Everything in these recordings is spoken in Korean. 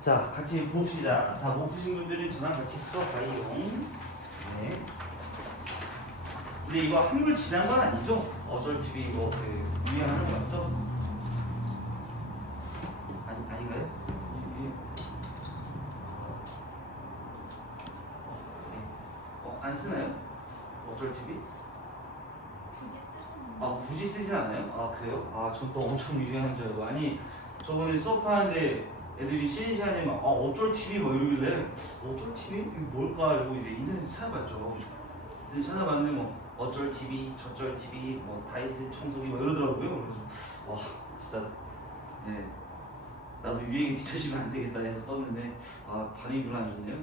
자, 같이 봅시다. 다 못 푸신 분들은 저랑 같이 써봐요. 네. 근데 이거 한글 지난 건 아니죠? 어쩔TV 이거 그 유행하는 거 맞죠? 아닌가요? 안 쓰나요? 어쩔TV? 굳이 쓰진 않아요? 아, 그래요? 아, 전 또 엄청 유행하는 줄 알고. 아니, 저번에 수업하는데 애들이 쉬는 시간에 막, 어쩔TV 막 이러길래, 어쩔TV? 이게 뭘까? 이러고 이제 인터넷에 찾아봤죠. 근데 찾아봤는데 뭐, 어쩔TV, 저쩔TV, 뭐, 다이스 청소기 뭐 이러더라고요. 그래서, 와, 진짜, 네. 나도 유행에 뒤처지면 안 되겠다 해서 썼는데, 반응이 별로 안 좋네요.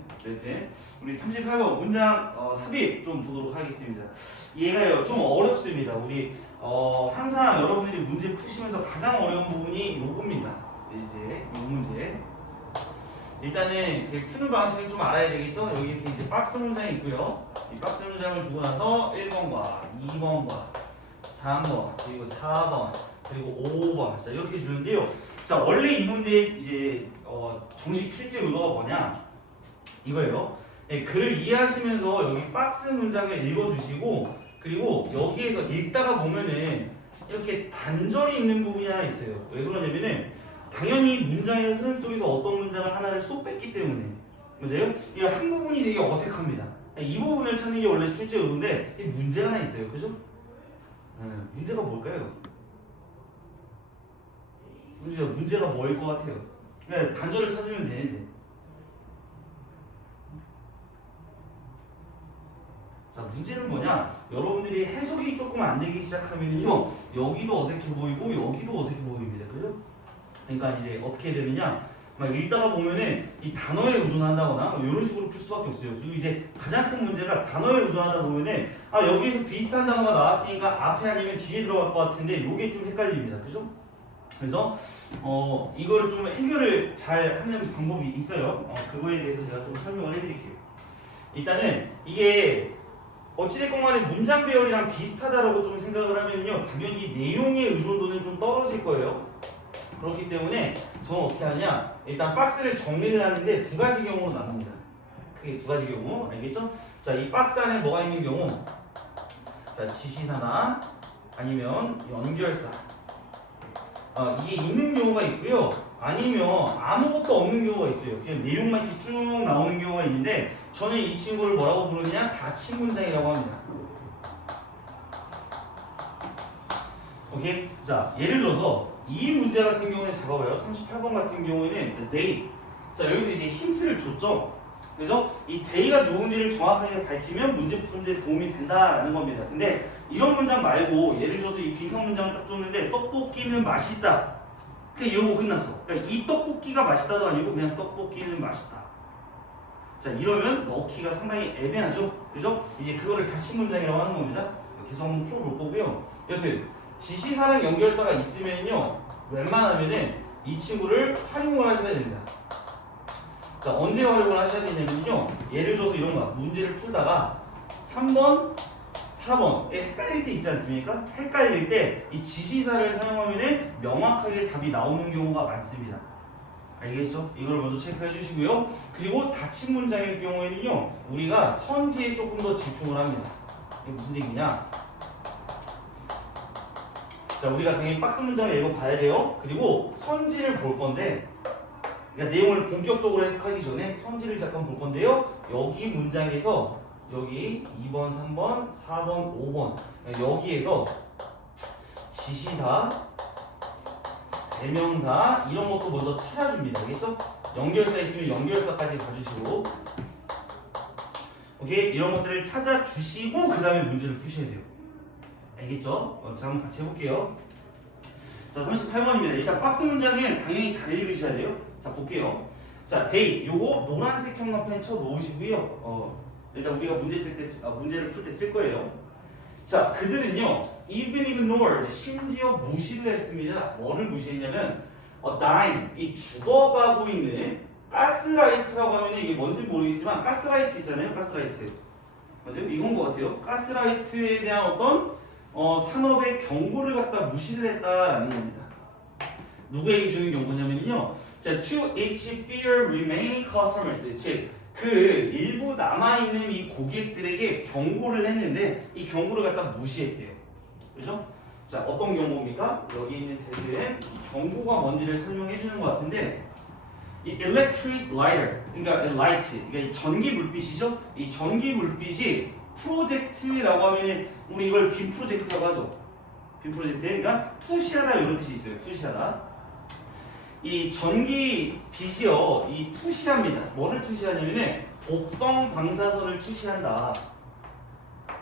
네, 우리 38번 문장 삽입 좀 보도록 하겠습니다. 얘가요, 좀 어렵습니다. 우리, 항상 여러분들이 문제 푸시면서 가장 어려운 부분이 요겁니다. 이제, 요 문제. 일단은 그 푸는 방식을 좀 알아야 되겠죠? 여기 이렇게 이제 박스 문장이 있고요. 이 박스 문장을 주고 나서 1번과 2번과 3번, 그리고 4번, 그리고 5번. 자, 이렇게 주는데요. 자, 원래 이 문제의 이제 정식 출제 의도가 뭐냐? 이거예요. 네, 글을 이해하시면서 여기 박스 문장을 읽어주시고, 그리고 여기에서 읽다가 보면은 이렇게 단절이 있는 부분이 하나 있어요. 왜 그러냐면은 당연히 문장의 흐름 속에서 어떤 문장을 하나를 쏙 뺐기 때문에, 맞아요? 이 한 부분이 되게 어색합니다. 이 부분을 찾는 게 원래 출제 의도인데 이 문제가 하나 있어요. 그죠? 문제가 뭘까요? 문제가 뭐일 것 같아요? 그냥 단절을 찾으면 되는데. 자, 문제는 뭐냐? 여러분들이 해석이 조금 안 되기 시작하면요, 여기도 어색해 보이고 여기도 어색해 보입니다. 그죠? 그러니까 이제 어떻게 되느냐? 막 읽다가 보면은 이 단어에 의존한다거나 뭐 이런 식으로 풀 수밖에 없어요. 그리고 이제 가장 큰 문제가 단어에 의존하다 보면은 여기서 비슷한 단어가 나왔으니까 앞에 아니면 뒤에 들어갈 것 같은데 이게 좀 헷갈립니다. 그죠? 그래서 이거를 좀 해결을 잘 하는 방법이 있어요. 그거에 대해서 제가 좀 설명을 해드릴게요. 일단은 이게 어찌됐건 간에 문장 배열이랑 비슷하다라고 좀 생각을 하면요, 당연히 내용의 의존도는 좀 떨어질 거예요. 그렇기 때문에 저는 어떻게 하느냐, 일단 박스를 정리를 하는데 두 가지 경우로 나눕니다. 크게 두 가지 경우, 알겠죠? 자, 이 박스 안에 뭐가 있는 경우, 자, 지시사나 아니면 연결사, 이게 있는 경우가 있고요. 아니면 아무것도 없는 경우가 있어요. 그냥 내용만 이렇게 쭉 나오는 경우가 있는데, 저는 이 친구를 뭐라고 부르느냐? 닫힌 문장이라고 합니다. 오케이? 자, 예를 들어서 이 문제 같은 경우는 잡아봐요. 38번 같은 경우에는 이제 they. 자, 여기서 이제 힌트를 줬죠. 그래서 이 they가 누군지를 정확하게 밝히면 문제 푸는 데 도움이 된다라는 겁니다. 근데 이런 문장 말고 예를 들어서 이 빈칸 문장을 딱 줬는데 떡볶이는 맛있다. 그냥 이러고 끝났어. 그러니까 이 떡볶이가 맛있다도 아니고 그냥 떡볶이는 맛있다. 자, 이러면 넣기가 상당히 애매하죠. 그죠? 이제 그거를 닫힌 문장이라고 하는 겁니다. 계속 한번 풀어볼 거고요. 여튼 지시사랑 연결사가 있으면요, 웬만하면은 이 친구를 활용을 하셔야 됩니다. 자, 언제 활용을 하셔야 되냐면요, 예를 들어서 이런 거, 문제를 풀다가 3번, 4번에 헷갈릴 때 있지 않습니까? 헷갈릴 때 이 지시사를 사용하면은 명확하게 답이 나오는 경우가 많습니다. 알겠죠? 이걸 먼저 체크해 주시고요. 그리고 닫힌 문장의 경우에는요, 우리가 선지에 조금 더 집중을 합니다. 이게 무슨 얘기냐? 자, 우리가 당연히 박스 문장을 읽어봐야 돼요. 그리고 선지를 볼 건데, 그러니까 내용을 본격적으로 해석하기 전에 선지를 잠깐 볼 건데요. 여기 문장에서 여기 2번, 3번, 4번, 5번 여기에서 지시사, 대명사 이런 것도 먼저 찾아줍니다. 알겠죠? 연결사 있으면 연결사까지 가주시고, 오케이? 이런 것들을 찾아주시고 그 다음에 문제를 푸셔야 돼요. 알겠죠? 자, 한번 같이 해볼게요. 자, 38번입니다. 일단 박스 문장은 당연히 잘 읽으셔야 돼요. 자, 볼게요. 자, they 요거 노란색 형광펜 쳐 놓으시고요. 일단 우리가 문제를 풀 때 쓸 거예요. 자, 그들은요, even ignored, 심지어 무시를 했습니다. 뭐를 무시했냐면 dying, 이 죽어가고 있는 가스라이트라고 하면 이게 뭔지 모르겠지만 가스라이트 있잖아요. 가스라이트. 맞아요? 이건 것 같아요. 가스라이트에 대한 어떤 산업의 경고를 갖다 무시를 했다라는 겁니다. 누구에게 주는 경고냐면요, 자, to each fewer remaining customers. 즉, 그 일부 남아있는 이 고객들에게 경고를 했는데 이 경고를 갖다 무시했대요. 그죠? 자, 어떤 경고입니까? 여기 있는 대스는 경고가 뭔지를 설명해 주는 것 같은데 이 electric lighter, 그러니까 light, 그러니까 이 전기 불빛이죠? 이 전기 불빛이 프로젝트라고 하면은 우리 이걸 빔 프로젝트라고 하죠. 빔 프로젝트, 그러니까 투시하다 이런 뜻이 있어요. 투시하다. 이 전기 빛이요, 이 투시합니다. 뭐를 투시하냐면은 독성 방사선을 투시한다.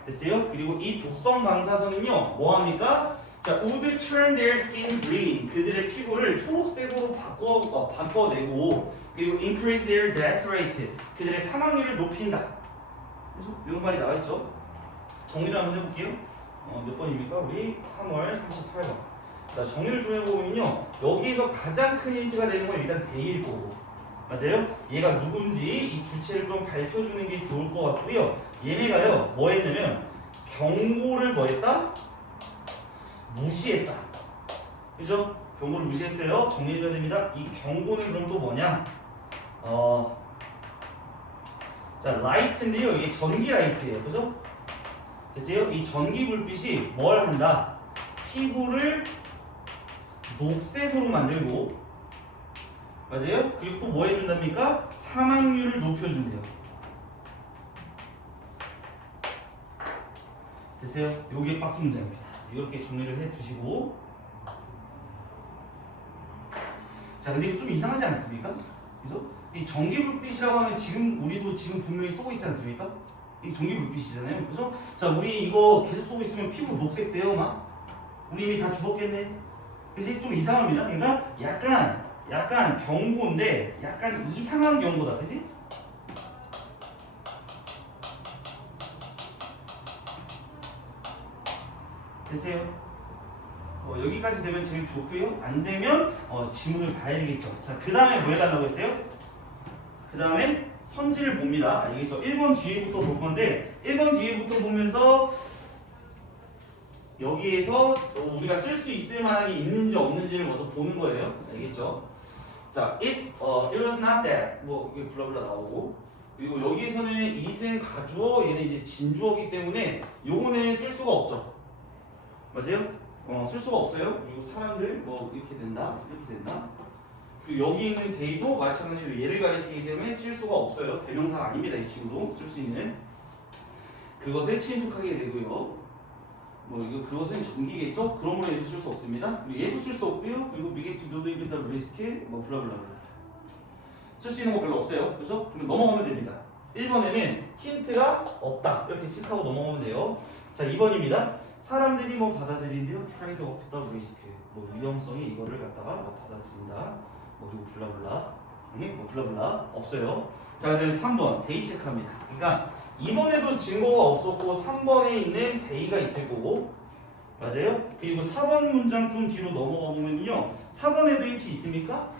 됐어요? 그리고 이 독성 방사선은요, 뭐 합니까? 자, would turn their skin green. 그들의 피부를 초록색으로 바꿔내고, 그리고 increase their death rate. 그들의 사망률을 높인다. 그래서 이런 말이 나와 있죠. 정리를 한번 해볼게요. 몇 번입니까? 우리 3월 38번. 자, 정리를 좀 해보면요, 여기에서 가장 큰 힌트가 되는 건 일단 대일 거고, 맞아요? 얘가 누군지 이 주체를 좀 밝혀주는 게 좋을 것 같고요. 얘네가요, 뭐 했냐면 경고를 뭐 했다? 무시했다. 그죠? 경고를 무시했어요. 정리해줘야 됩니다. 이 경고는 그럼 또 뭐냐? 자, 라이트인데요. 이게 전기 라이트예요. 그죠? 됐어요? 이 전기 불빛이 뭘 한다? 피부를 녹색으로 만들고, 맞아요? 그리고 또 뭐 해준답니까? 사망률을 높여준대요. 됐어요? 요게 박스 문제입니다. 이렇게 정리를 해 두시고. 자, 근데 이거 좀 이상하지 않습니까? 그죠? 이 전기불빛이라고 하면 지금 우리도 지금 분명히 쏘고 있지 않습니까? 이 전기불빛이잖아요. 그죠? 자, 우리 이거 계속 쏘고 있으면 피부 녹색 돼요, 막. 우리 이미 다 죽었겠네. 그래서 좀 이상합니다. 그러니까 약간 경고인데 약간 이상한 경고다. 그지? 됐어요? 여기까지 되면 제일 좋고요. 안 되면 지문을 봐야 되겠죠. 자, 그 다음에 뭐 해달라고 했어요? 그 다음에 선지를 봅니다. 알겠죠? 1번 뒤에부터 볼 건데 1번 뒤에부터 보면서 여기에서 우리가 쓸 수 있을 만한 게 있는지 없는지를 먼저 보는 거예요. 알겠죠? 자, it was not that 뭐 이게 블라블라 나오고, 그리고 여기에서는 it은 가주어, 얘는 이제 진주어기 때문에 요거는 쓸 수가 없죠. 맞아요? 쓸 수가 없어요. 그리고 사람들 뭐 이렇게 된다, 이렇게 된다. 그리고 여기 있는 they도 마찬가지로 얘를 가리키기 때문에 쓸 수가 없어요. 대명사가 아닙니다. 이 친구도 쓸 수 있는 그것에 친숙하게 되고요. 뭐 이거 그것은 전기겠죠? 그러므로 얘도 쓸 수 없습니다. 그리고 얘도 쓸 수 없고요. 그리고 begin to believe in the risk 뭐 블라블라 쓸 수 있는 거 별로 없어요. 그죠? 그럼 넘어가면 됩니다. 1번에는 힌트가 없다. 이렇게 체크하고 넘어가면 돼요. 자, 2번입니다. 사람들이 뭐 받아들인대요. trade off the risk. 뭐 위험성이 이거를 갖다가 뭐 받아들인다. 뭐 그리고 블라블라. 뭐 블라블라 없어요. 자, 그다음에 3번 데이 체크합니다. 그러니까 2번에도 증거가 없었고 3번에 있는 데이가 있을 거고, 맞아요? 그리고 4번 문장 좀 뒤로 넘어가 보면요, 4번에도 힌트 있습니까?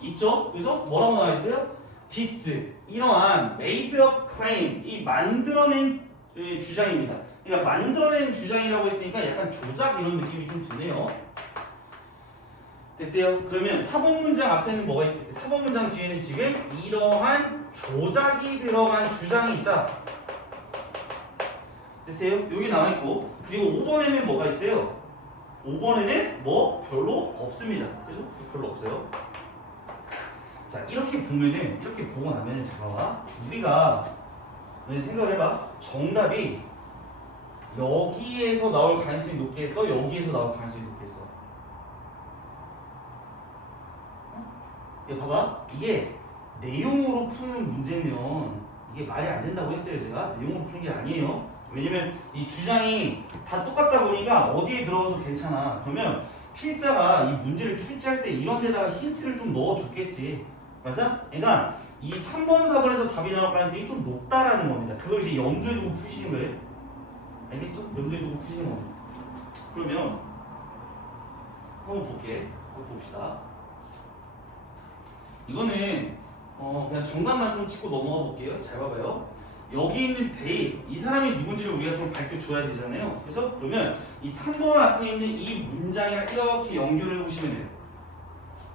있죠? 그래서 뭐라고 나와 있어요? this 이러한 made up claim, 이 만들어낸 주장입니다. 그러니까 만들어낸 주장이라고 했으니까 약간 조작 이런 느낌이 좀 드네요. 됐어요? 그러면 4번 문장 앞에는 뭐가 있을까요? 4번 문장 뒤에는 지금 이러한 조작이 들어간 주장이 있다. 됐어요? 여기 나와있고, 그리고 5번에는 뭐가 있어요? 5번에는 뭐 별로 없습니다. 그죠? 별로 없어요. 자, 이렇게 보면은, 이렇게 보고 나면은 잠깐만, 우리가 생각을 해봐. 정답이 여기에서 나올 가능성이 높겠어? 여기에서 나올 가능성이 높겠어? 봐봐, 이게 내용으로 푸는 문제면 이게 말이 안 된다고 했어요. 제가 내용으로 푸는 게 아니에요. 왜냐면 이 주장이 다 똑같다 보니까 어디에 들어가도 괜찮아. 그러면 필자가 이 문제를 출제할 때 이런 데다가 힌트를 좀 넣어줬겠지. 맞아? 그러니까 이 3번, 4번에서 답이 나올 가능성이 좀 높다라는 겁니다. 그걸 이제 염두에 두고 푸시는 거예요. 알겠죠? 염두에 두고 푸시는 겁니다. 그러면 한번 볼게. 한번 봅시다. 이거는 그냥 정답만 좀 찍고 넘어가 볼게요. 잘 봐봐요. 여기 있는 they, 이 사람이 누군지를 우리가 좀 밝혀줘야 되잖아요. 그래서 그러면 이 3번 앞에 있는 이 문장이랑 이렇게 연결해 보시면 돼요.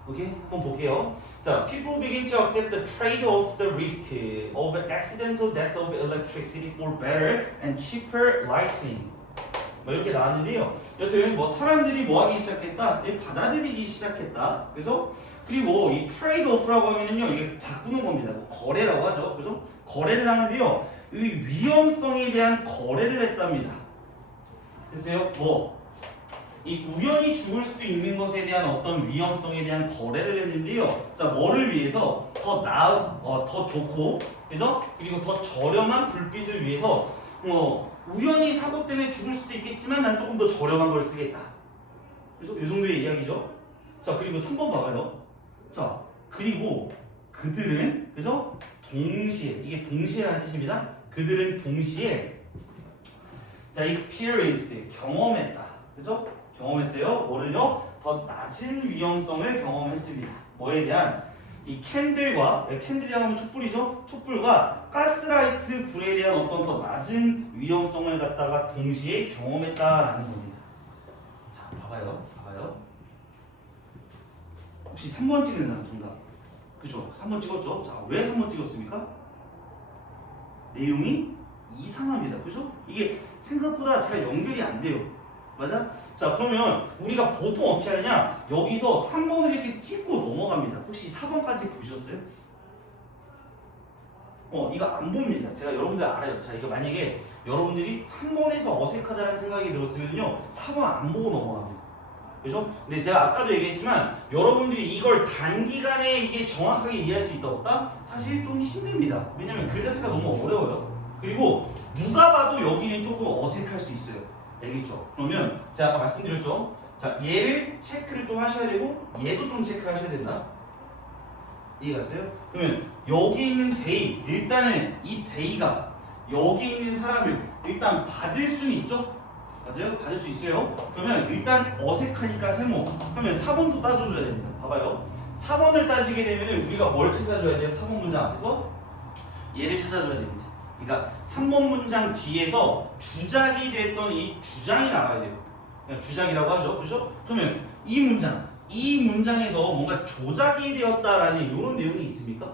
오케이? 한번 볼게요. 자, people begin to accept the trade-off the risk of accidental death of electricity for better and cheaper lighting. 뭐 이렇게 나왔는데요. 여튼 뭐 사람들이 뭐 하기 시작했다? 받아들이기 시작했다. 그래서 그리고 이 트레이드-오프라고 하면은요, 이게 바꾸는 겁니다. 뭐 거래라고 하죠. 그래서 거래를 하는데요, 이 위험성에 대한 거래를 했답니다. 됐어요? 뭐 이 우연히 죽을 수도 있는 것에 대한 어떤 위험성에 대한 거래를 했는데요. 자, 뭐를 위해서 더 좋고, 그래서 그리고 더 저렴한 불빛을 위해서 우연히 사고 때문에 죽을 수도 있겠지만 난 조금 더 저렴한 걸 쓰겠다. 그래서 이 정도의 이야기죠. 자, 그리고 3번 봐봐요. 자, 그리고 그들은 그죠? 동시에 이게 동시에라는 뜻입니다. 그들은 동시에 자, experienced 경험했다. 그죠? 경험했어요. 뭐를요? 더 낮은 위험성을 경험했습니다. 뭐에 대한? 이 캔들과 캔들이라고 하면 촛불이죠. 촛불과 가스라이트 불에 대한 어떤 더 낮은 위험성을 갖다가 동시에 경험했다라는 겁니다. 자, 봐봐요. 혹시 3번 찍은 사람 정답? 그죠? 3번 찍었죠? 자, 왜 3번 찍었습니까? 내용이 이상합니다. 그죠? 이게 생각보다 잘 연결이 안 돼요. 맞아? 자, 그러면 우리가 보통 어떻게 하느냐? 여기서 3번을 이렇게 찍고 넘어갑니다. 혹시 4번까지 보셨어요? 이거 안 봅니다. 제가 여러분들 알아요. 자, 이거 만약에 여러분들이 3번에서 어색하다는 생각이 들었으면요, 4번 안 보고 넘어갑니다. 그죠? 근데 제가 아까도 얘기했지만 여러분들이 이걸 단기간에 이게 정확하게 이해할 수 있다 없다? 사실 좀 힘듭니다. 왜냐면 그 자체가 너무 어려워요. 그리고 누가 봐도 여기는 조금 어색할 수 있어요. 알겠죠? 그러면 제가 아까 말씀드렸죠? 자, 얘를 체크를 좀 하셔야 되고 얘도 좀 체크를 하셔야 된다. 이해갔어요? 그러면 여기 있는 데이, 일단은 이 데이가 여기 있는 사람을 일단 받을 수는 있죠? 맞아요? 받을 수 있어요. 그러면 일단 어색하니까 세모. 그러면 4번도 따져줘야 됩니다. 봐봐요. 4번을 따지게 되면 우리가 뭘 찾아줘야 돼요? 4번 문장 앞에서 얘를 찾아줘야 됩니다. 그러니까 3번 문장 뒤에서 주작이 됐던 이 주장이 나와야 돼요. 그냥 주작이라고 하죠. 그렇죠? 그러면 이 문장에서 뭔가 조작이 되었다라는 이런 내용이 있습니까?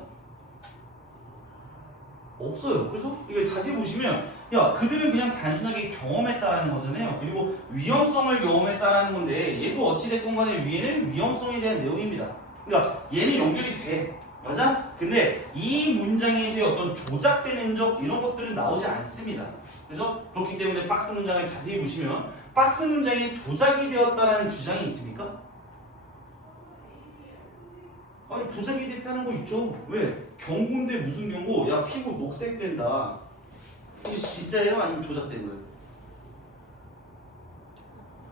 없어요. 그래서 이거 자세히 보시면 야, 그들은 그냥 단순하게 경험했다라는 거잖아요. 그리고 위험성을 경험했다라는 건데 얘도 어찌됐건 간에 위에는 위험성에 대한 내용입니다. 그러니까 얘는 연결이 돼. 맞아? 근데 이 문장에서의 어떤 조작되는 적 이런 것들은 나오지 않습니다. 그래서 그렇기 때문에 박스 문장을 자세히 보시면 박스 문장에 조작이 되었다라는 주장이 있습니까? 아니, 조작이 됐다는 거 있죠. 왜? 경고인데 무슨 경고? 야, 피부 녹색 된다. 이게 진짜예요? 아니면 조작된 거예요?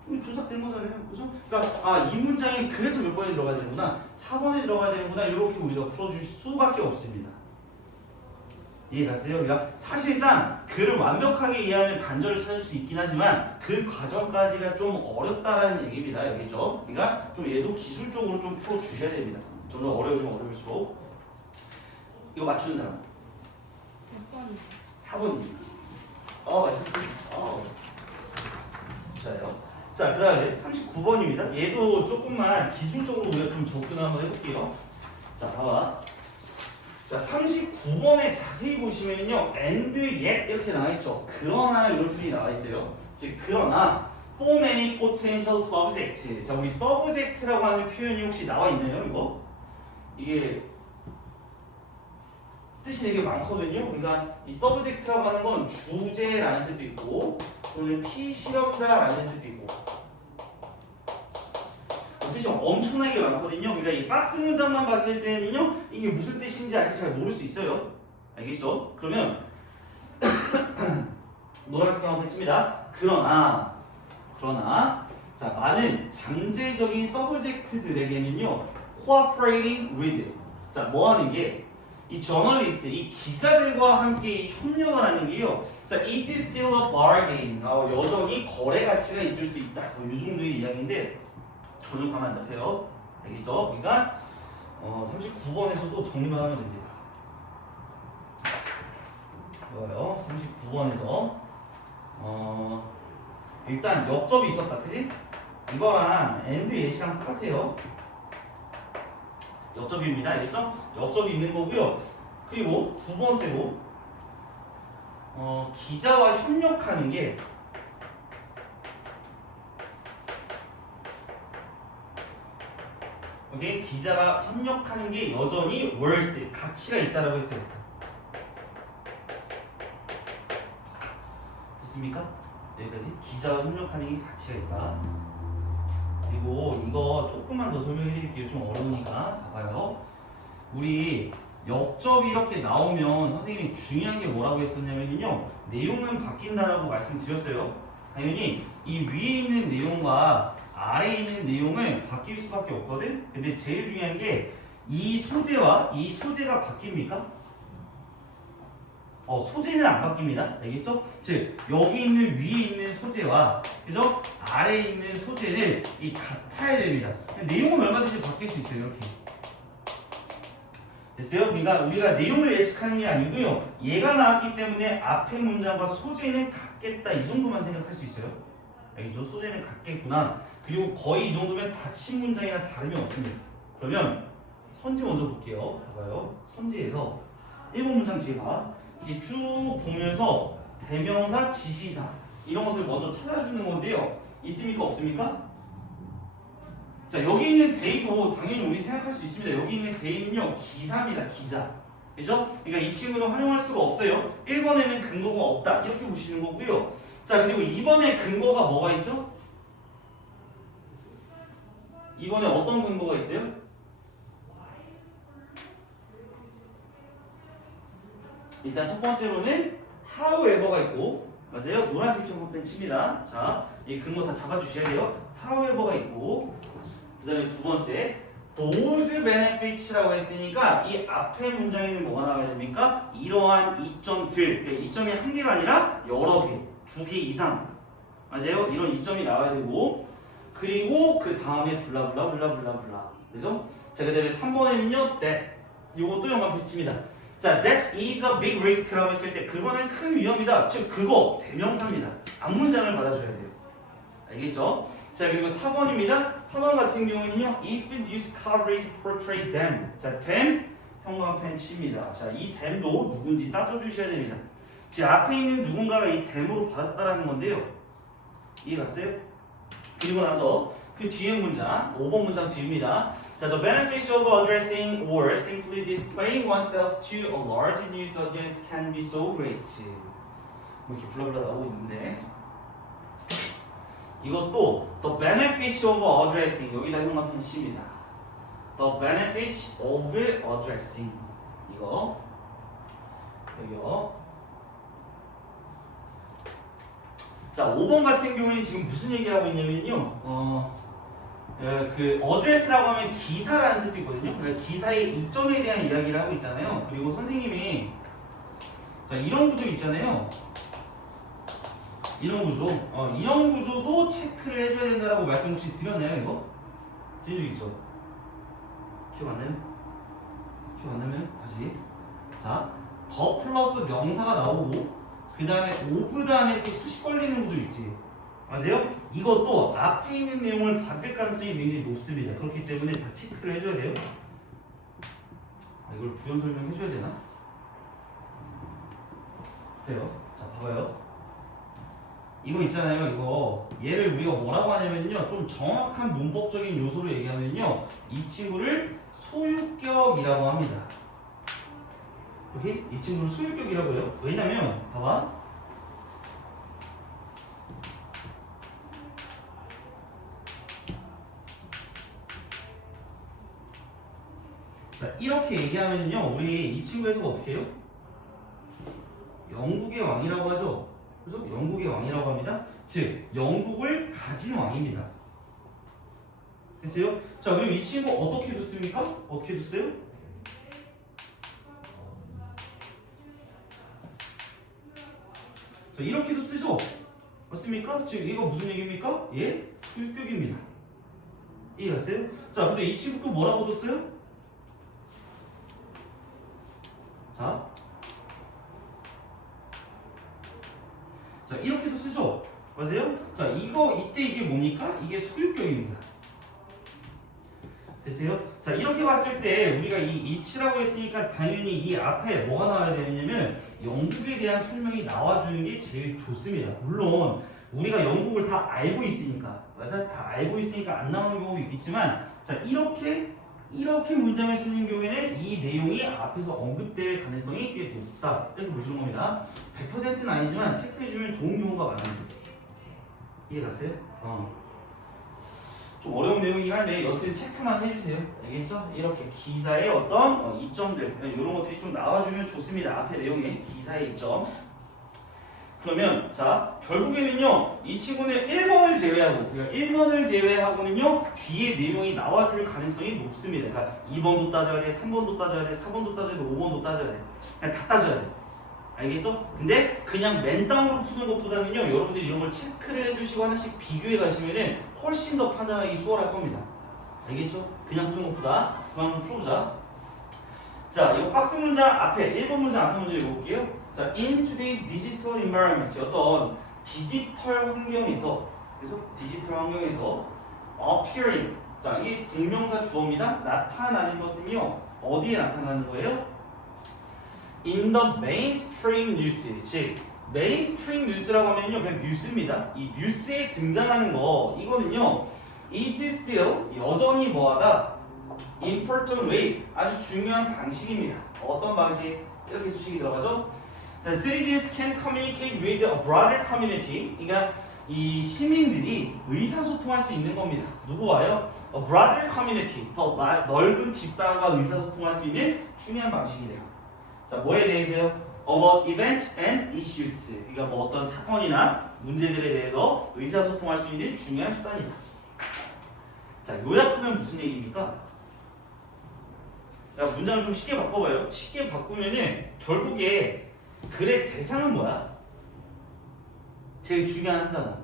이거 조작된 거잖아요. 그죠? 그러니까 이 문장이 그래서 몇 번에 들어가야 되는구나. 4번에 들어가야 되는구나. 이렇게 우리가 풀어줄 수밖에 없습니다. 이해갔어요? 그러니까 사실상 글을 완벽하게 이해하면 단절을 찾을 수 있긴 하지만 그 과정까지가 좀 어렵다라는 얘기입니다. 알겠죠? 그러니까 좀 얘도 기술적으로 좀 풀어주셔야 됩니다. 점점 어려워지면 어려울수록. 이거 맞추는 사람? 몇 번이요? 4번입니다. 맞췄습니다. 좋아요. 자, 그 다음에 39번입니다. 얘도 조금만 기술적으로 우리가 좀 접근을 한번 해볼게요. 자, 봐봐. 자, 39번에 자세히 보시면요, and yet 이렇게 나와있죠. 그러나 이런 표현이 나와있어요. 즉, 그러나 for many potential subject. 자, 우리 subject라고 하는 표현이 혹시 나와있나요, 이거? 이게 뜻이 되게 많거든요. 그러니까 이 subject라고 하는 건 주제라는 뜻도 있고 또는 피실험자라는 뜻도 있고 뜻이 엄청나게 많거든요. 그러니까 이 박스 문장만 봤을 때는요, 이게 무슨 뜻인지 아직 잘 모를 수 있어요. 알겠죠? 그러면 노란색 한번 했습니다. 그러나 자, 많은 잠재적인 서브젝트들에게는요, cooperating with. 자, 뭐 하는 게 이 저널리스트, 이 기자들과 함께 이 협력을 하는 게요. 자, is still a bargain. 여전히 거래 가치가 있을 수 있다. 이 정도의 이야기인데 전혀 감 안 잡혀요. 알겠죠? 그러니까 39번에서도 정리만 하면 됩니다. 좋아요. 39번에서 일단 역접이 있었다. 그지? 이거랑 and yet이랑 똑같아요. 역접입니다. 알겠죠? 역접이 있는 거고요. 그리고 두 번째로 기자와 협력하는 게 오케이? 기자가 협력하는 게 여전히 worth 가치가 있다라고 했어요. 됐습니까? 여기까지 기자와 협력하는 게 가치가 있다. 그리고 이거 조금만 더 설명해 드릴게요. 좀 어려우니까 봐봐요. 우리 역접이 이렇게 나오면 선생님이 중요한 게 뭐라고 했었냐면요, 내용은 바뀐다라고 말씀드렸어요. 당연히 이 위에 있는 내용과 아래에 있는 내용은 바뀔 수밖에 없거든. 근데 제일 중요한 게 이 소재와 이 소재가 바뀝니까? 소재는 안 바뀝니다. 알겠죠? 즉 여기 있는 위에 있는 소재와 그죠? 아래에 있는 소재는 이 같아야 됩니다. 내용은 얼마든지 바뀔 수 있어요. 이렇게. 됐어요? 그러니까 우리가 내용을 예측하는 게 아니고요. 얘가 나왔기 때문에 앞에 문장과 소재는 같겠다. 이 정도만 생각할 수 있어요. 알겠죠? 소재는 같겠구나. 그리고 거의 이 정도면 닫힌 문장이나 다름이 없습니다. 그러면 선지 먼저 볼게요. 봐봐요. 선지에서 1번 문장 뒤에 봐. 이게 쭉 보면서 대명사, 지시사 이런 것들 먼저 찾아주는 건데요. 있습니까? 없습니까? 자, 여기 있는 데이도 당연히 우리 생각할 수 있습니다. 여기 있는 데이는요, 기사입니다. 기사. 그죠? 그러니까 이 친구는 활용할 수가 없어요. 1번에는 근거가 없다. 이렇게 보시는 거고요. 자, 그리고 2번에 근거가 뭐가 있죠? 2번에 어떤 근거가 있어요? 일단 첫 번째로는 however가 있고, 맞아요? 노란색 형광펜 칩니다. 자, 이 근거 다 잡아주셔야 돼요. however가 있고, 그 다음에 두 번째 those benefits라고 했으니까 이 앞에 문장에는 뭐가 나와야 됩니까? 이러한 이점들, 그러니까 이점이 한 개가 아니라 여러 개, 두 개 이상, 맞아요? 이런 이점이 나와야 되고, 그리고 그 다음에 블라블라 그죠? 자, 그 다음에 3번에는요 that, 요것도 형광펜 칩니다. 자, that is a big risk라고 했을 때 그거는 큰 위험이다. 즉 그거 대명사입니다. 앞문장을 받아줘야 돼요. 알겠죠? 자, 그리고 4번입니다. 4번 같은 경우는요, if news coverage portray them. 자, them 형광펜 칩니다. 자, 이 them도 누군지 따져주셔야 됩니다. 지 앞에 있는 누군가가 이 them으로 받았다라는 건데요. 이해 갔어요? 그리고 나서 그 뒤에 문장, 5번 문장 뒤입니다. 자, the benefits of addressing or simply displaying oneself to a large news audience can be so great. 뭐 이렇게 블라블라 나오고 있는데, 이것도 the benefits of addressing, 여기다 형광펜 칩니다. the benefits of addressing, 이거 여기요. 자, 5번 같은 경우에는 지금 무슨 얘기를 하고 있냐면요, 그 address라고 하면 기사라는 뜻도 있거든요. 그러니까 기사의 이점에 대한 이야기를 하고 있잖아요. 그리고 선생님이 자, 이런 구조 있잖아요. 이런 구조, 이런 구조도 체크를 해줘야 된다라고 말씀 혹시 드렸나요? 이거? 드린 적 있죠? 기억 안 나요? 기억 안 나면 다시. 자, 더 플러스 명사가 나오고 그 다음에 오브 다음에 또 수식 걸리는 구조 있지. 맞아요? 이것도 앞에 있는 내용을 바뀔 가능성이 굉장히 높습니다. 그렇기 때문에 다 체크를 해줘야 돼요. 이걸 부연 설명해줘야 되나? 그래요. 자, 봐봐요. 이거 있잖아요. 이거 얘를 우리가 뭐라고 하냐면요, 좀 정확한 문법적인 요소로 얘기하면요, 이 친구를 소유격이라고 합니다. 오케이? 이 친구를 소유격이라고 해요. 왜냐면 봐봐. 자, 이렇게 얘기하면요, 우리 이 친구 해석 어떻게 해요? 영국의 왕이라고 하죠. 그래서 영국의 왕이라고 합니다. 즉 영국을 가진 왕입니다. 됐어요? 자, 그리고 이 친구 어떻게 줬습니까? 어떻게 줬어요? 자, 이렇게도 쓰죠? 맞습니까? 즉 얘가 무슨 얘기입니까? 예? 소유격입니다. 이해갔어요? 자, 근데 이 친구 또 뭐라고 뒀어요? 자, 이렇게도 쓰죠? 맞아요? 자, 이때 이게 뭡니까? 이게 소유격입니다. 됐어요? 자, 이렇게 봤을 때 우리가 이 it라고 했으니까 당연히 이 앞에 뭐가 나와야 되냐면 영국에 대한 설명이 나와주는 게 제일 좋습니다. 물론 우리가 영국을 다 알고 있으니까, 맞아? 다 알고 있으니까 안 나오는 경우도 있겠지만, 자, 이렇게 문장을 쓰는 경우에는 이 내용이 앞에서 언급될 가능성이 꽤 높다, 이렇게 보시는 겁니다. 100%는 아니지만 체크해주면 좋은 경우가 많아요. 이해갔어요? 좀 어려운 내용이긴 한데 여튼 체크만 해주세요. 알겠죠? 이렇게 기사의 어떤 이점들 이런 것들이 좀 나와주면 좋습니다. 앞에 내용에 기사의 이점. 그러면 자 결국에는요 이 친구는 1번을 제외하고, 그러니까 1번을 제외하고는요 뒤에 내용이 나와줄 가능성이 높습니다. 그러니까 2번도 따져야 돼, 3번도 따져야 돼, 4번도 따져야 돼, 5번도 따져야 돼. 그냥 다 따져야 돼. 알겠죠? 근데 그냥 맨땅으로 푸는 것보다는요 여러분들이 이런 걸 체크를 해주시고 하나씩 비교해 가시면은 훨씬 더 판단하기 수월할 겁니다. 알겠죠? 그냥 푸는 것보다. 그럼 한번 풀어보자. 자, 이거 박스 문장 앞에 1번 문장 앞에 먼저 읽어볼게요. 자, in today's digital environment, 어떤 디지털 환경에서, 그래서 디지털 환경에서 appearing, 자, 이게 동명사 주어입니다. 나타나는 것은요 어디에 나타나는 거예요? In the mainstream news, 즉 mainstream news라고 하면요 그냥 뉴스입니다. 이 뉴스에 등장하는 거 이거는요 is still 여전히 뭐하다 important way, 아주 중요한 방식입니다. 어떤 방식? 이렇게 수식이 들어가죠. 자, citizens can communicate with a broader community. 그러니까 이 시민들이 의사소통할 수 있는 겁니다. 누구와요? A broader community, 더 넓은 집단과 의사소통할 수 있는 중요한 방식이래요. 자, 뭐에 대해서요? About events and issues. 그러니까 뭐 어떤 사건이나 문제들에 대해서 의사소통할 수 있는 중요한 수단이다. 자, 요약하면 무슨 얘기입니까? 자, 문장을 좀 쉽게 바꿔봐요. 쉽게 바꾸면은 결국에 글의 대상은 뭐야? 제일 중요한 한 단어.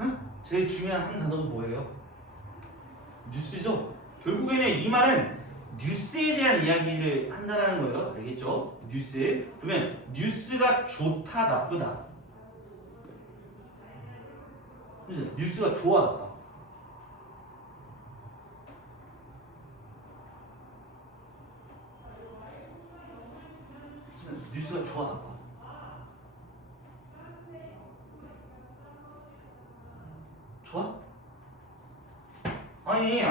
응? 제일 중요한 한 단어는 뭐예요? 뉴스죠. 결국에는 이 말은 뉴스에 대한 이야기를 한다는 거예요. 알겠죠? 뉴스. 그러면 뉴스가 좋다, 나쁘다. 그죠? 뉴스가 좋아, 나빠. 뉴스가 좋아, 나빠. 좋아? 아니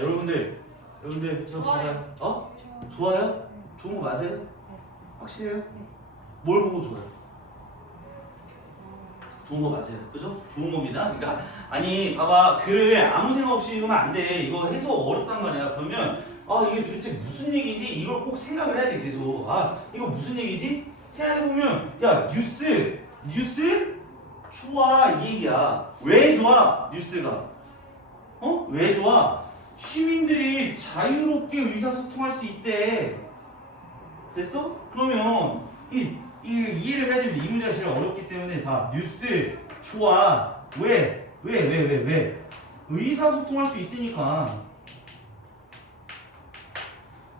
여러분들 저 봐봐요. 좋아요? 좋은 거 맞아요? 확실해요? 뭘 보고 좋아요? 좋은 거 맞아요. 그죠? 좋은 겁니다. 그러니까 아니 봐봐, 글을 아무 생각 없이 읽으면 안 돼. 이거 해석 어렵단 말이야. 그러면 이게 도대체 무슨 얘기지? 이걸 꼭 생각을 해야 돼. 계속 이거 무슨 얘기지? 생각해보면 야 뉴스 좋아 이 얘기야. 왜 좋아? 뉴스가 왜 좋아? 시민들이 자유롭게 의사소통할 수 있대. 됐어? 그러면 이해를 해야 됩니다. 이 문제가 제일 어렵기 때문에 봐. 뉴스 좋아. 왜? 의사소통할 수 있으니까.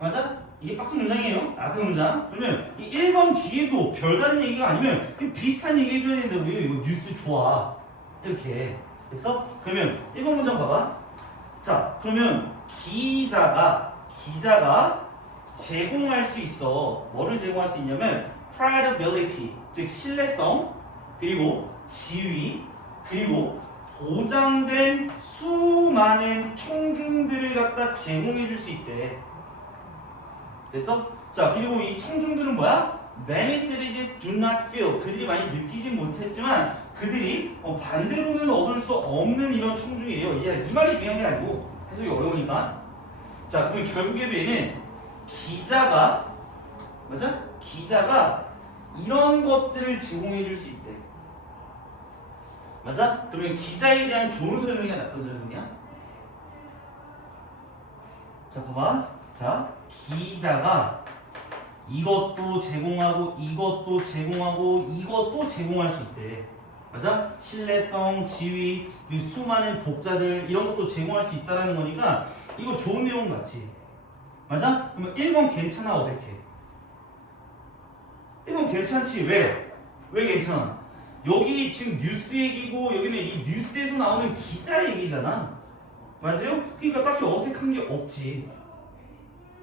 맞아? 이게 박스 문장이에요. 앞에 문장. 그러면 이 1번 뒤에도 별다른 얘기가 아니면 비슷한 얘기 해줘야 된다고요. 이거 뉴스 좋아. 이렇게. 됐어? 그러면 1번 문장 봐봐. 자, 그러면 기자가 제공할 수 있어. 뭐를 제공할 수 있냐면 credibility, 즉 신뢰성, 그리고 지위, 그리고 보장된 수많은 청중들을 갖다 제공해 줄 수 있대. 됐어? 자, 그리고 이 청중들은 뭐야? Many citizens do not feel, 그들이 많이 느끼진 못했지만 그들이 반대로는 얻을 수 없는 이런 청중이래요. 이 말이 중요한 게 아니고 해석이 어려우니까. 자, 그럼 결국에도 얘는 기자가 이런 것들을 제공해 줄 수 있대. 맞아? 그러면 기자에 대한 좋은 설명이야, 나쁜 설명이야? 자, 봐봐. 자, 기자가 이것도 제공하고 이것도 제공하고 이것도 제공할 수 있대. 맞아? 신뢰성, 지위, 그리고 수많은 독자들 이런 것도 제공할 수 있다라는 거니까 이거 좋은 내용 같지? 맞아? 그러면 1번 괜찮아, 어색해? 1번 괜찮지? 왜 괜찮아? 여기 지금 뉴스 얘기고 여기는 이 뉴스에서 나오는 기자 얘기잖아. 맞아요? 그러니까 딱히 어색한 게 없지.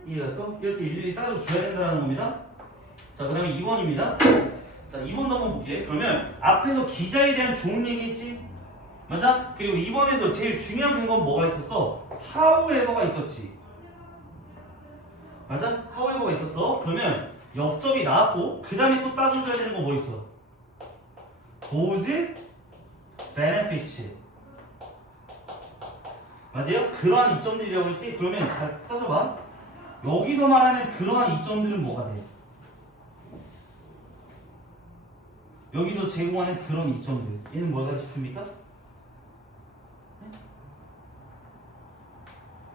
이해갔어? 이렇게 일일이 따져줘야 된다는 겁니다. 자, 그 다음에 2번입니다. 자, 2번도 한번 볼게. 그러면 앞에서 기자에 대한 좋은 얘기했지? 맞아? 그리고 2번에서 제일 중요한 건 뭐가 있었어? however가 있었지. 맞아? however가 있었어. 그러면 역접이 나왔고 그 다음에 또 따져줘야 되는 거 뭐 있어? those benefits. 맞아요? 그러한 이점들이라고 했지? 그러면 잘 따져봐. 여기서 말하는 그러한 이점들은 뭐가 돼? 여기서 제공하는 그런 이점들 얘는 뭐가 싶습니까? 네?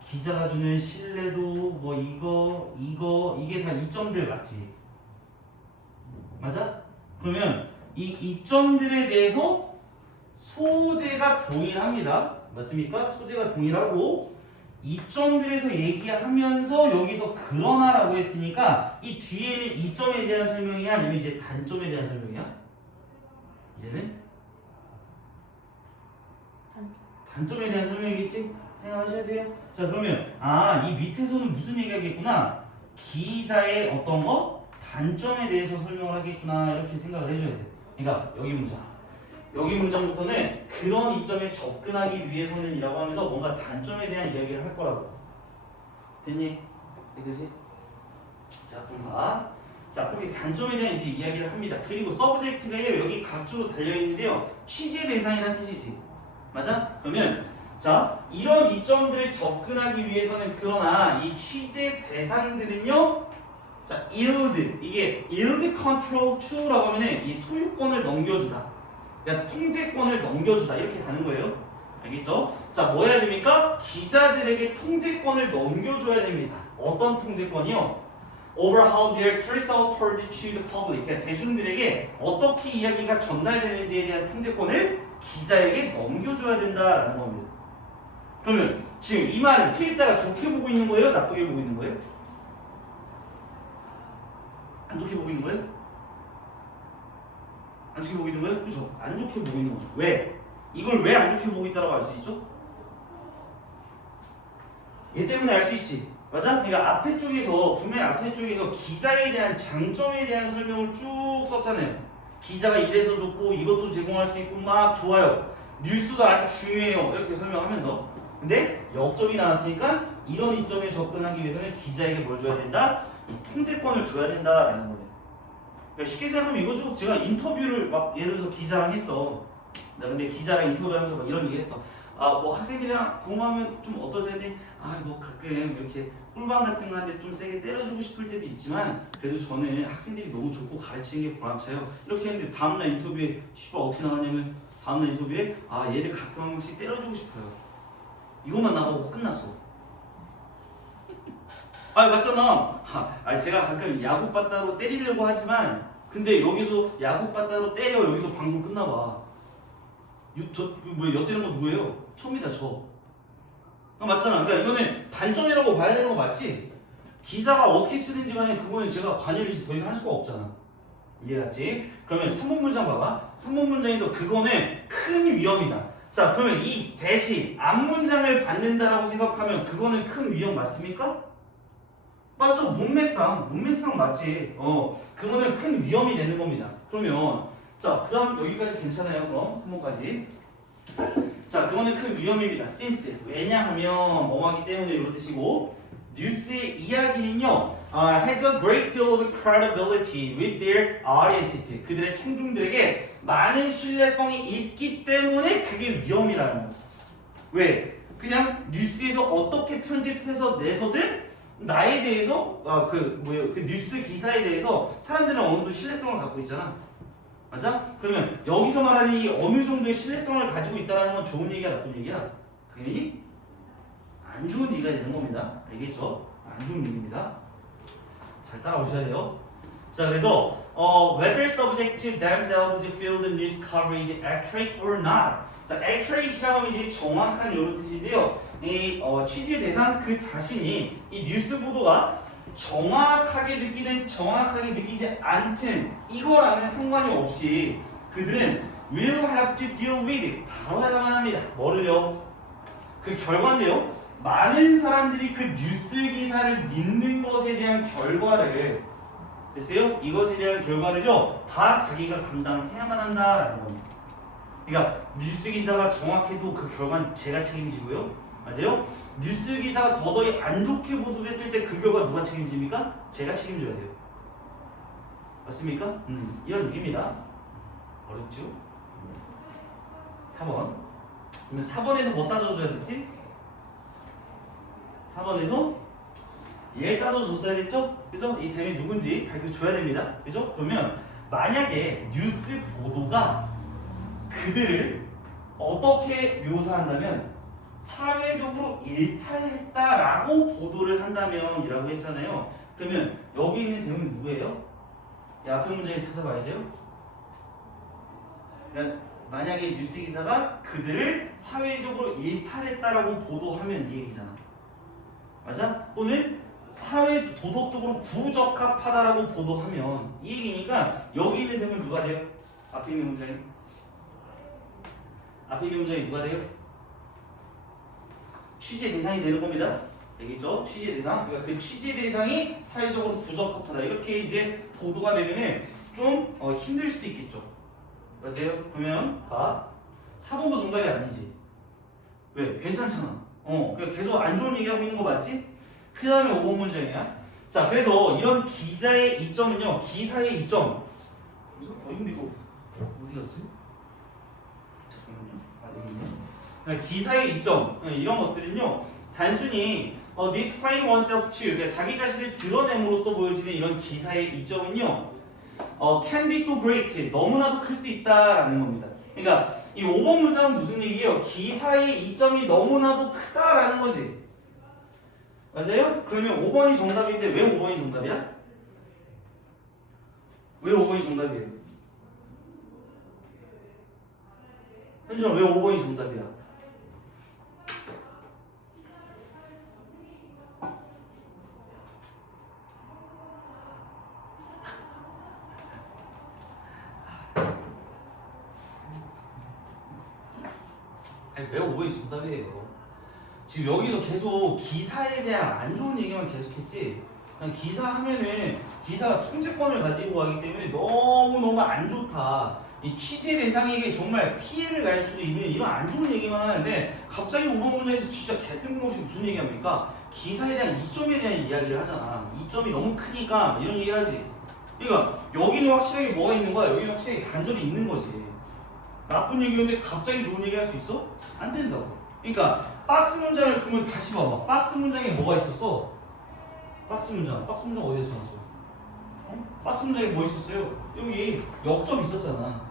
기자가 주는 신뢰도 뭐 이거 이게 다 이점들 맞지? 맞아? 그러면 이 이점들에 대해서 소재가 동일합니다. 맞습니까? 소재가 동일하고 이점들에서 얘기하면서 여기서 그러나라고 했으니까 이 뒤에는 이점에 대한 설명이야? 아니면 이제 단점에 대한 설명이야? 이제는 단점에 대한 설명이겠지? 생각하셔야 돼요. 자, 그러면 이 밑에서는 무슨 얘기하겠구나? 기자의 어떤 거? 단점에 대해서 설명을 하겠구나 이렇게 생각을 해줘야 돼. 그러니까 여기 문장부터는 그런 이점에 접근하기 위해서는 이라고 하면서 뭔가 단점에 대한 이야기를 할 거라고. 됐니? 그치? 자, 그럼 봐. 자, 그렇게 단점에 대한 이제 이야기를 합니다. 그리고 서브젝트가 여기 각주로 달려있는데요. 취재 대상이라는 뜻이지. 맞아? 그러면 자, 이런 이점들을 접근하기 위해서는 그러나 이 취재 대상들은요. 자, yield. 이게 yield control to라고 하면은 이 소유권을 넘겨주다. 그러니까 통제권을 넘겨주다. 이렇게 가는 거예요. 알겠죠? 자, 뭐 해야 됩니까? 기자들에게 통제권을 넘겨줘야 됩니다. 어떤 통제권이요? Over how their stories are told to the public. 그러니까 대중들에게 어떻게 이야기가 전달되는지에 대한 통제권을 기자에게 넘겨줘야 된다라는 겁니다. 그러면 지금 이 말을 피해자가 좋게 보고 있는 거예요? 나쁘게 보고 있는 거예요? 안 좋게 보고 있는 거예요? 안 좋게 보고 있는 거예요? 그죠? 안 좋게 보고 있는 거죠. 왜? 이걸 왜 안 좋게 보고 있다고 알 수 있죠? 얘 때문에 알 수 있지. 맞아? 그러니까 앞에 쪽에서 분명히 앞에 쪽에서 기자에 대한 장점에 대한 설명을 쭉 썼잖아요. 기자가 이래서 좋고 이것도 제공할 수 있고 막 좋아요. 뉴스가 아주 중요해요. 이렇게 설명하면서 근데 역점이 나왔으니까 이런 이점에 접근하기 위해서는 기자에게 뭘 줘야 된다? 이 통제권을 줘야 된다라는 겁니다. 그러니까 쉽게 생각하면 이거죠. 제가 인터뷰를 막 예를 들어서 기자랑 했어. 나 근데 기자랑 인터뷰하면서 막 이런 얘기 했어. 뭐 학생들이랑 공부하면 좀 어떠세요? 뭐 가끔 이렇게 꿀밤 같은 거 하는데 좀 세게 때려주고 싶을 때도 있지만 그래도 저는 학생들이 너무 좋고 가르치는 게 보람차요. 이렇게 했는데 다음날 인터뷰에 씨발 어떻게 나갔냐면 다음날 인터뷰에 얘들 가끔 한 번씩 때려주고 싶어요. 이것만 나가고 끝났어. 맞잖아. 제가 가끔 야구 빠따로 때리려고 하지만 근데 여기서 야구 빠따로 때려 여기서 방송 끝나봐. 엿대는 거 누구예요? 처음이다 저. 맞잖아. 그러니까 이거는 단점이라고 봐야 되는 거 맞지? 기사가 어떻게 쓰는지 간에 그거는 제가 관여를 더 이상 할 수가 없잖아. 이해갔지? 그러면 3번 문장 봐봐. 3번 문장에서 그거는 큰 위험이다. 자, 그러면 이 대신 앞문장을 받는다라고 생각하면 그거는 큰 위험 맞습니까? 맞죠? 문맥상 맞지? 그거는 큰 위험이 되는 겁니다. 그러면 자, 그 다음 여기까지 괜찮아요. 그럼 3번까지. 자, 그거는 큰 위험입니다. since 왜냐하면 뭐하기 때문에 이런 뜻이고 뉴스의 이야기는요 has a great deal of credibility with their audiences. 그들의 청중들에게 많은 신뢰성이 있기 때문에 그게 위험이라는 거예요. 왜? 그냥 뉴스에서 어떻게 편집해서 내서든 나에 대해서 그 뉴스 기사에 대해서 사람들은 어느 정도 신뢰성을 갖고 있잖아. 맞아? 그러면 여기서 말하는 이 어느 정도의 신뢰성을 가지고 있다는 건 좋은 얘기야, 나쁜 얘기야? 당연히 안 좋은 얘기가 되는 겁니다. 알겠죠? 안 좋은 얘기입니다. 잘 따라오셔야 돼요. 자, 그래서 whether subject themselves feel the news coverage is accurate or not. 자, accurate이라고 하면 이제 정확한 이런 뜻인데요. 이 취재 대상 그 자신이 이 뉴스 보도가 정확하게 느끼든 정확하게 느끼지 않든 이거랑은 상관이 없이 그들은 will have to deal with it. 다뤄야만 합니다. 뭐를요? 그 결과인데요. 많은 사람들이 그 뉴스 기사를 믿는 것에 대한 결과를 됐어요? 이것에 대한 결과를요 다 자기가 감당해야만 한다라는 겁니다. 그러니까 뉴스 기사가 정확해도 그 결과는 제가 책임지고요. 맞아요? 뉴스 기사가 더더욱 안 좋게 보도됐을 때 그 결과 누가 책임집니까? 제가 책임져야 돼요. 맞습니까? 이런 얘기입니다. 어렵죠? 4번. 그러면 4번에서 뭐 따져줘야 됐지? 4번에서 얘 따져줬어야 됐죠? 그죠? 이 댐이 누군지 밝혀줘야 됩니다. 그죠? 그러면 만약에 뉴스 보도가 그들을 어떻게 묘사한다면 사회적으로 일탈했다라고 보도를 한다면 이라고 했잖아요. 그러면 여기 있는 댐은 누구예요? 이 앞에 문장에 찾아봐야 돼요. 그러니까 만약에 뉴스 기사가 그들을 사회적으로 일탈했다라고 보도하면 이 얘기잖아. 맞아? 또는 사회 도덕적으로 부적합하다라고 보도하면 이 얘기니까 여기 있는 댐은 누가 돼요? 앞에 있는 문장이 누가 돼요? 취재 대상이 되는 겁니다. 알겠죠? 취재 대상. 그러니까 그 취재 대상이 사회적으로 부적합하다. 이렇게 이제 보도가 되면은 좀 힘들 수도 있겠죠. 맞아요? 그러면 봐. 4번도 정답이 아니지. 왜? 괜찮잖아. 그러니까 계속 안 좋은 얘기하고 있는 거 맞지? 그 다음에 5번 문장이야. 자, 그래서 이런 기자의 이점은요, 기사의 이점. 근데 이거 어디 갔어요? 잠깐만요. 아, 여기 있네. 그러니까 기사의 이점, 이런 것들은요, 단순히 displaying oneself to, 그러니까 자기 자신을 드러냄으로써 보여지는 이런 기사의 이점은요, can be so great, 너무나도 클 수 있다라는 겁니다. 그러니까 이 5번 문장은 무슨 얘기예요? 기사의 이점이 너무나도 크다라는 거지. 맞아요? 그러면 5번이 정답인데 왜 5번이 정답이야? 왜 5번이 정답이에요? 현준아, 왜 5번이 정답이야? 아니, 왜 5번이 정답이에요? 지금 여기서 계속 기사에 대한 안 좋은 얘기만 계속했지. 그냥 기사 하면은 기사가 통제권을 가지고 가기 때문에 너무너무 안 좋다. 이 취재 대상에게 정말 피해를 갈 수도 있는 이런 안 좋은 얘기만 하는데 갑자기 5번 문제에서 진짜 개뜬금없이 무슨 얘기합니까? 기사에 대한 이점에 대한 이야기를 하잖아. 이점이 너무 크니까 이런 얘기를 하지. 그러니까 여기는 확실하게 뭐가 있는 거야? 여기는 확실하게 단절이 있는 거지. 나쁜 얘기였는데 갑자기 좋은 얘기 할 수 있어? 안 된다고. 그러니까 박스 문장을 그러면 다시 봐봐. 박스 문장에 뭐가 있었어? 박스 문장 어디에 써놨어? 박스 문장에 뭐 있었어요? 여기 역점 있었잖아.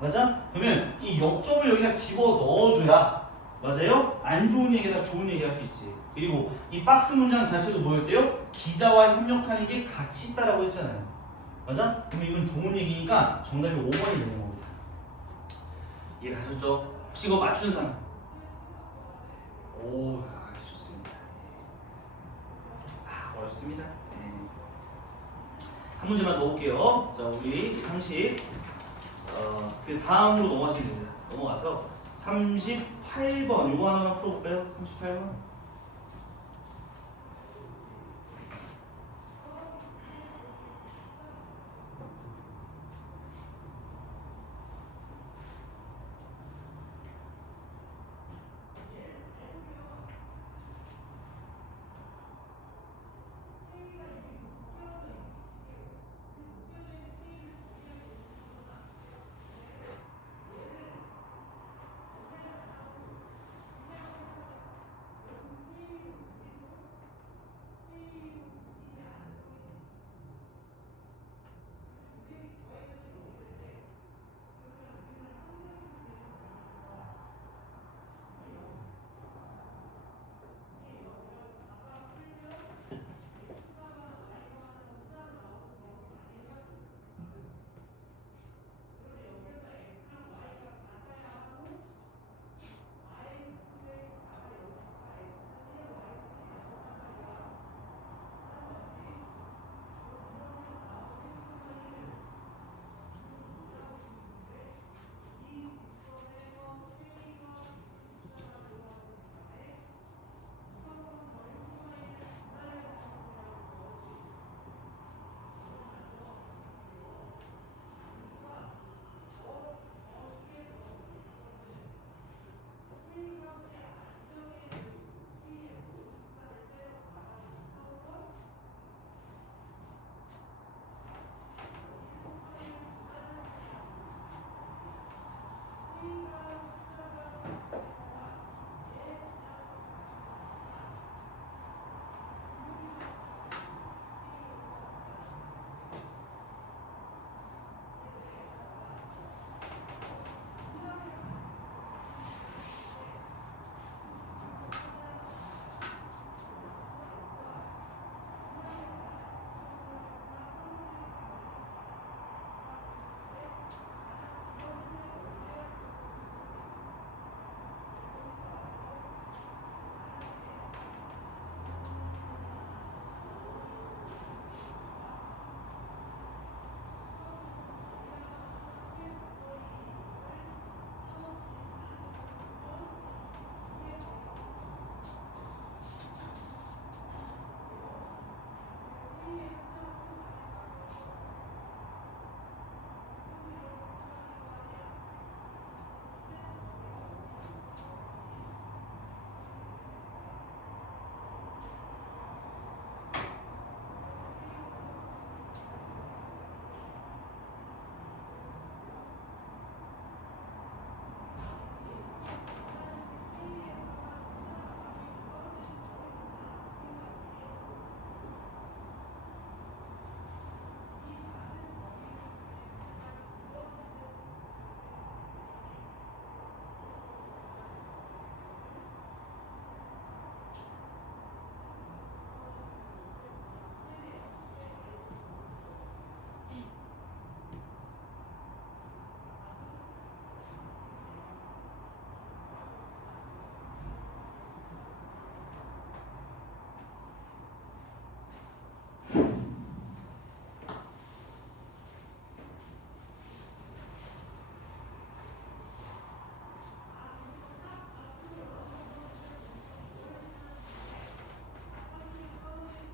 맞아? 그러면 이 역점을 여기다 집어 넣어줘야 맞아요? 안 좋은 얘기에다 좋은 얘기 할 수 있지. 그리고 이 박스 문장 자체도 뭐였어요? 기자와 협력하는 게 가치 있다라고 했잖아요. 맞아? 그러면 이건 좋은 얘기니까 정답이 5번이 되는 겁니다. 이해가셨죠? 혹시 이거 맞춘 사람? 오, 좋습니다. 어렵습니다. 네. 한 문제만 더 볼게요. 자, 우리 30. 그 다음으로 넘어가시면 됩니다. 넘어가서 38번 요거 하나만 풀어볼까요? 38번.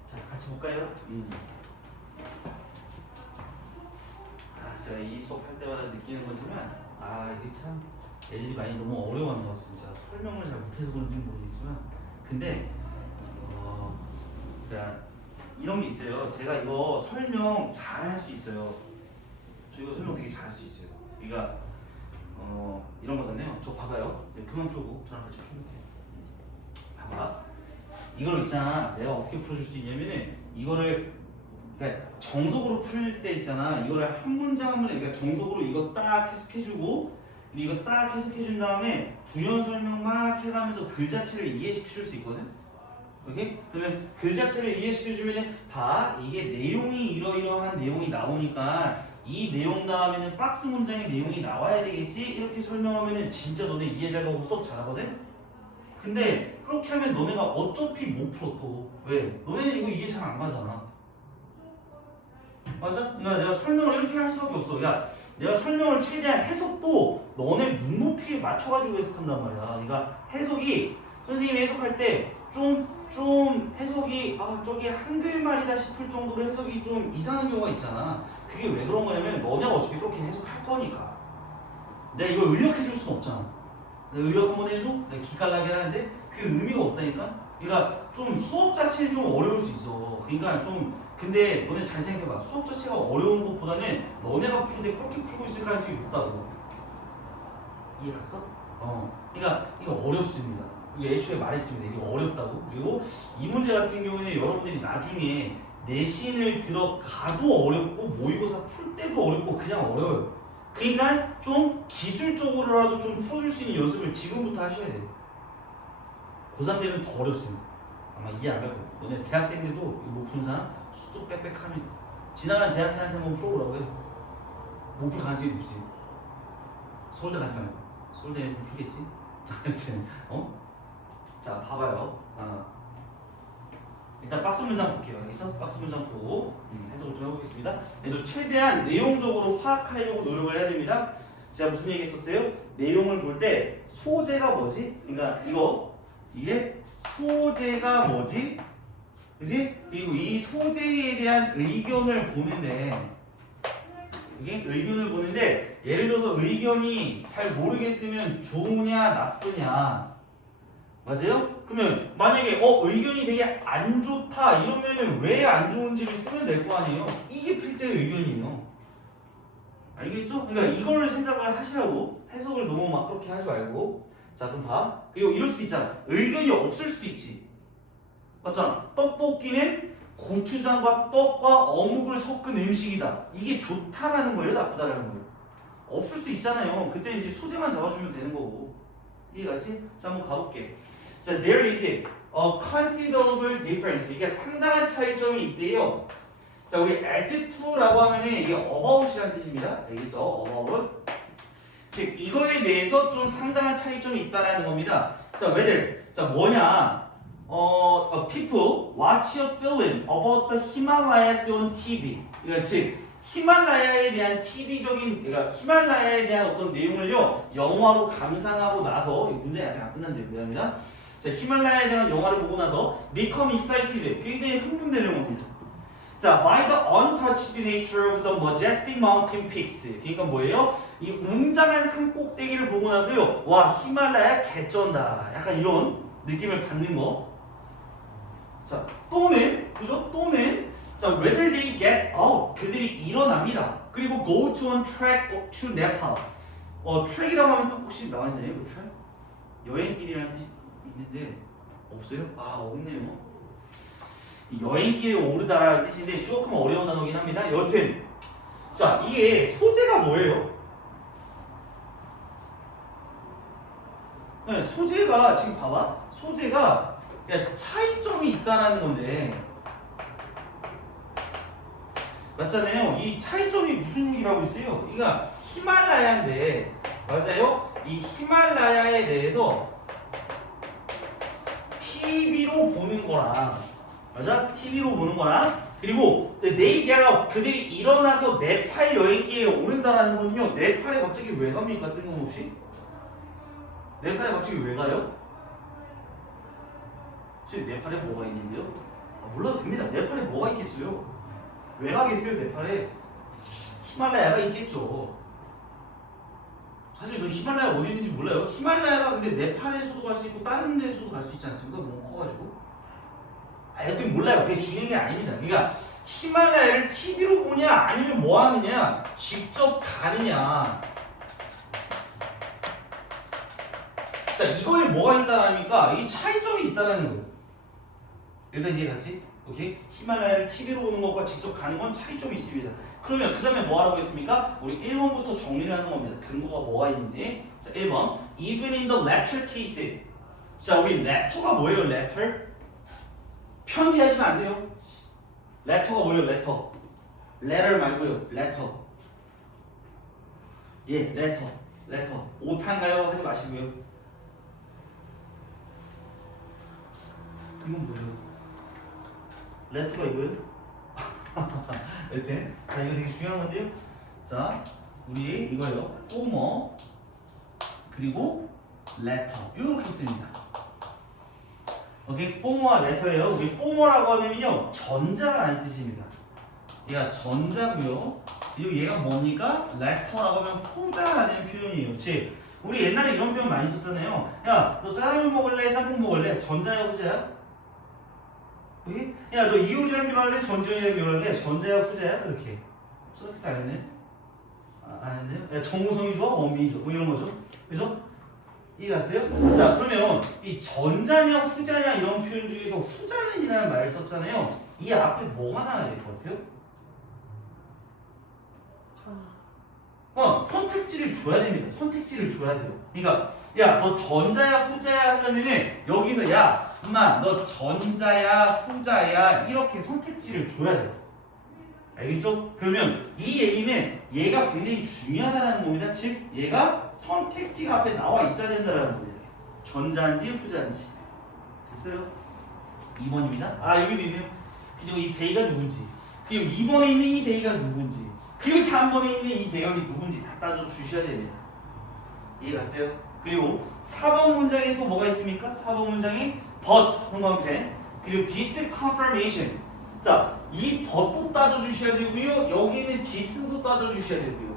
자, 같이 볼까요? 제가 이 수업 할 때마다 느끼는 거지만 이게 참 애들이 많이 너무 어려워하는 것 같습니다. 제가 설명을 잘 못해서 그런지 모르겠지만 근데 그러니까 이런 게 있어요. 제가 이거 설명 잘 할 수 있어요. 저 이거 설명 되게 잘 할 수 있어요. 그러니까 이런 거잖아요. 저 봐봐요. 이제 그만 풀고 저랑 같이 풀게요. 봐봐. 이걸 있잖아. 내가 어떻게 풀어줄 수 있냐면은 이거를 그러니까 정석으로 풀 때 있잖아. 이거를 한 문장 한 문장 그러니까 정석으로 이거 딱 해석해주고 이거 딱 해석해준 다음에 부연 설명 막 해가면서 글 자체를 이해시켜줄 수 있거든. 오케이? 그러면 글 자체를 이해시켜주면 봐 이게 내용이 이러이러한 내용이 나오니까 이 내용 다음에는 박스 문장의 내용이 나와야 되겠지? 이렇게 설명하면은 진짜 너네 이해 잘 가고 수업 잘하거든? 근데 그렇게 하면 너네가 어차피 못 풀어 또. 왜? 너네는 이거 이해 잘 안 가잖아. 맞아? 그러니까 내가 설명을 이렇게 할 수밖에 없어. 야, 내가 설명을 최대한 해석도 너네 눈높이에 맞춰가지고 해석한단 말이야. 그러니까 해석이 선생님이 해석할 때 좀 해석이 저기 한글말이다 싶을 정도로 해석이 좀 이상한 경우가 있잖아. 그게 왜 그런 거냐면 너네가 어차피 그렇게 해석할 거니까. 내가 이걸 의역해 줄 수는 없잖아. 내가 의역 한번 해줘? 내가 기깔나게 하는데 그게 의미가 없다니까? 그러니까 좀 수업 자체는 좀 어려울 수 있어. 그러니까 좀 근데 너네 잘 생각해봐. 수업 자체가 어려운 것보다는 너네가 풀때 그렇게 풀고 있을 가능성이 높다고. 이해했어? 그러니까 이거 어렵습니다. 이거 애초에 말했습니다. 이게 어렵다고. 그리고 이 문제 같은 경우에는 여러분들이 나중에 내신을 들어가도 어렵고 모의고사 풀 때도 어렵고 그냥 어려워요. 그러니까 좀 기술적으로라도 좀 풀어줄 수 있는 연습을 지금부터 하셔야 돼요. 고3 되면 더 어렵습니다. 아마 이해 안 갈 거예요. 너네 대학생들도 이거 못 푸는 사람 수도 빽빽하면 지나가는 대학생한테 한번 풀어보라고 해요. 못 풀 가능성이 높지. 서울대 가지 말고. 서울대는 좀 풀겠지? 하여튼 자 봐봐요. 일단 박스 문장 볼게요. 여기서 박스 문장 보고 해석을 좀 해보겠습니다. 얘도 최대한 내용적으로 파악하려고 노력을 해야 됩니다. 제가 무슨 얘기 했었어요? 내용을 볼 때 소재가 뭐지? 그러니까 이게 소재가 뭐지? 그지? 그리고 이 소재에 대한 의견을 보는데 이게 의견을 보는데 예를 들어서 의견이 잘 모르겠으면 좋으냐 나쁘냐 맞아요? 그러면 만약에 의견이 되게 안 좋다 이러면은 왜 안 좋은지를 쓰면 될 거 아니에요? 이게 필자의 의견이에요. 알겠죠? 그러니까 이거를 생각을 하시라고 해석을 너무 막 그렇게 하지 말고 자 그럼 봐. 그리고 이럴 수도 있잖아. 의견이 없을 수도 있지. 맞잖아. 떡볶이는 고추장과 떡과 어묵을 섞은 음식이다. 이게 좋다라는 거예요? 나쁘다라는 거예요? 없을 수 있잖아요. 그때 이제 소재만 잡아주면 되는 거고. 이해가지? 자 한번 가볼게. 자, there is a considerable difference. 이게 상당한 차이점이 있대요. 자, 우리 as to라고 하면은 이게 about이라는 뜻입니다. 알겠죠? about. 즉 이거에 대해서 좀 상당한 차이점이 있다라는 겁니다. 자, whether. 자, 뭐냐? people watch a film about the Himalayas on TV. 그러니까 즉 히말라야에 대한 TV적인 그러니까 히말라야에 대한 어떤 내용을요 영화로 감상하고 나서 문제가 아직 안 끝났는데 미안합니다. 자, 히말라야에 대한 영화를 보고 나서 become excited 굉장히 흥분되는 겁니다. 자, by the untouched nature of the majestic mountain peaks. 그러니까 뭐예요? 이 웅장한 산 꼭대기를 보고 나서요 와 히말라야 개쩐다 약간 이런 느낌을 받는 거. 자, 또는 그죠? 또는 자, whether they get up 그들이 일어납니다. 그리고 go to on trek to Nepal. trek이라고 하면 또 혹시 나와 있나요? 그 trek? 여행길이라는 뜻이 있는데 없어요? 없네요. 여행길에 오르다라는 뜻인데 조금 어려운 단어긴 합니다. 여튼 자, 이게 소재가 뭐예요? 네, 소재가 지금 봐봐. 소재가 차이점이 있다라는 건데 맞잖아요. 이 차이점이 무슨 얘기를 하고 있어요? 그러니까 히말라야인데 맞아요? 이 히말라야에 대해서 TV로 보는 거랑 맞아? TV로 보는 거랑 그리고 they get up 그들이 일어나서 네팔 여행길에 오른다라는 거는요 네팔에 갑자기 왜 갑니까 뜬금없이? 네팔에 갑자기 왜 가요? 혹시 네팔에 뭐가 있는데요? 몰라도 됩니다. 네팔에 뭐가 있겠어요? 왜 가겠어요 네팔에? 히말라야가 있겠죠. 사실 저 히말라야 어디 있는지 몰라요. 히말라야가 근데 네팔에서도 갈 수 있고 다른 데서도 갈 수 있지 않습니까? 너무 커가지고. 여튼 몰라요. 그게 중요한 게 아닙니다. 그러니까 히말라야를 TV로 보냐 아니면 뭐 하느냐 직접 가느냐. 자 이거에 뭐가 있다라니까 이 차이점이 있다라는 거예요. 여기까지 이해갔지? 오케이? 히말라야를 TV로 보는 것과 직접 가는 건 차이점이 있습니다. 그러면 그 다음에 뭐 하라고 했습니까? 우리 1번부터 정리를 하는 겁니다. 근거가 뭐가 있는지. 자 1번 Even in the letter case. 자 우리 letter가 뭐예요? letter? 편지 하시면 안 돼요. letter가 뭐예요? letter. letter 말고요. letter. 예, letter. letter. 오탄가요? 하지 마시고요. 이건 뭐예요? letter가 이거예요? 이렇게. 자 이거 되게 중요한 건데요. 자 우리 이거요. former 그리고 letter 이렇게 씁니다. 오케이, former와 letter예요. 우리 former라고 하면요 전자라는 뜻입니다. 얘가 전자고요. 그리고 얘가 뭡니까? letter라고 하면 후자라는 표현이에요. 그렇지? 우리 옛날에 이런 표현 많이 썼잖아요. 야, 너 짜장면 먹을래? 짬뽕 먹을래? 전자야 후자야? 여기? 야, 너 이효리랑 결혼할래? 전지현이랑 결혼할래? 전자야 후자야? 이렇게 써놓기도 안 했네? 안 했네요? 야, 정우성이 좋아? 원빈이 좋아? 뭐 이런 거죠? 그죠? 이해갔어요? 자 그러면 이 전자냐 후자냐 이런 표현 중에서 후자는이라는 말을 썼잖아요. 이 앞에 뭐가 나와야 될 것 같아요? 선택지를 줘야 됩니다. 선택지를 줘야 돼요. 그러니까 야 너 전자야 후자야 하려면은 여기서 야 엄마 너 전자야 후자야 이렇게 선택지를 줘야 돼요. 알겠죠? 그러면 이 얘기는 얘가 굉장히 중요하다는 겁니다. 즉 얘가 선택지가 앞에 나와 있어야 된다는 겁니다. 전자인지 후자인지. 됐어요? 2번입니다. 아 여기도 있네요. 그리고 이 대의가 누군지, 그리고 2번에 있는 이 대의가 누군지, 그리고 3번에 있는 이 대역이 누군지 다 따져 주셔야 됩니다. 이해갔어요? 그리고 4번 문장에 또 뭐가 있습니까? 4번 문장에 but 형광펜 그리고 this confirmation. 자, 이 but도 따져주셔야 되고요. 여기는 this도 따져주셔야 되고요.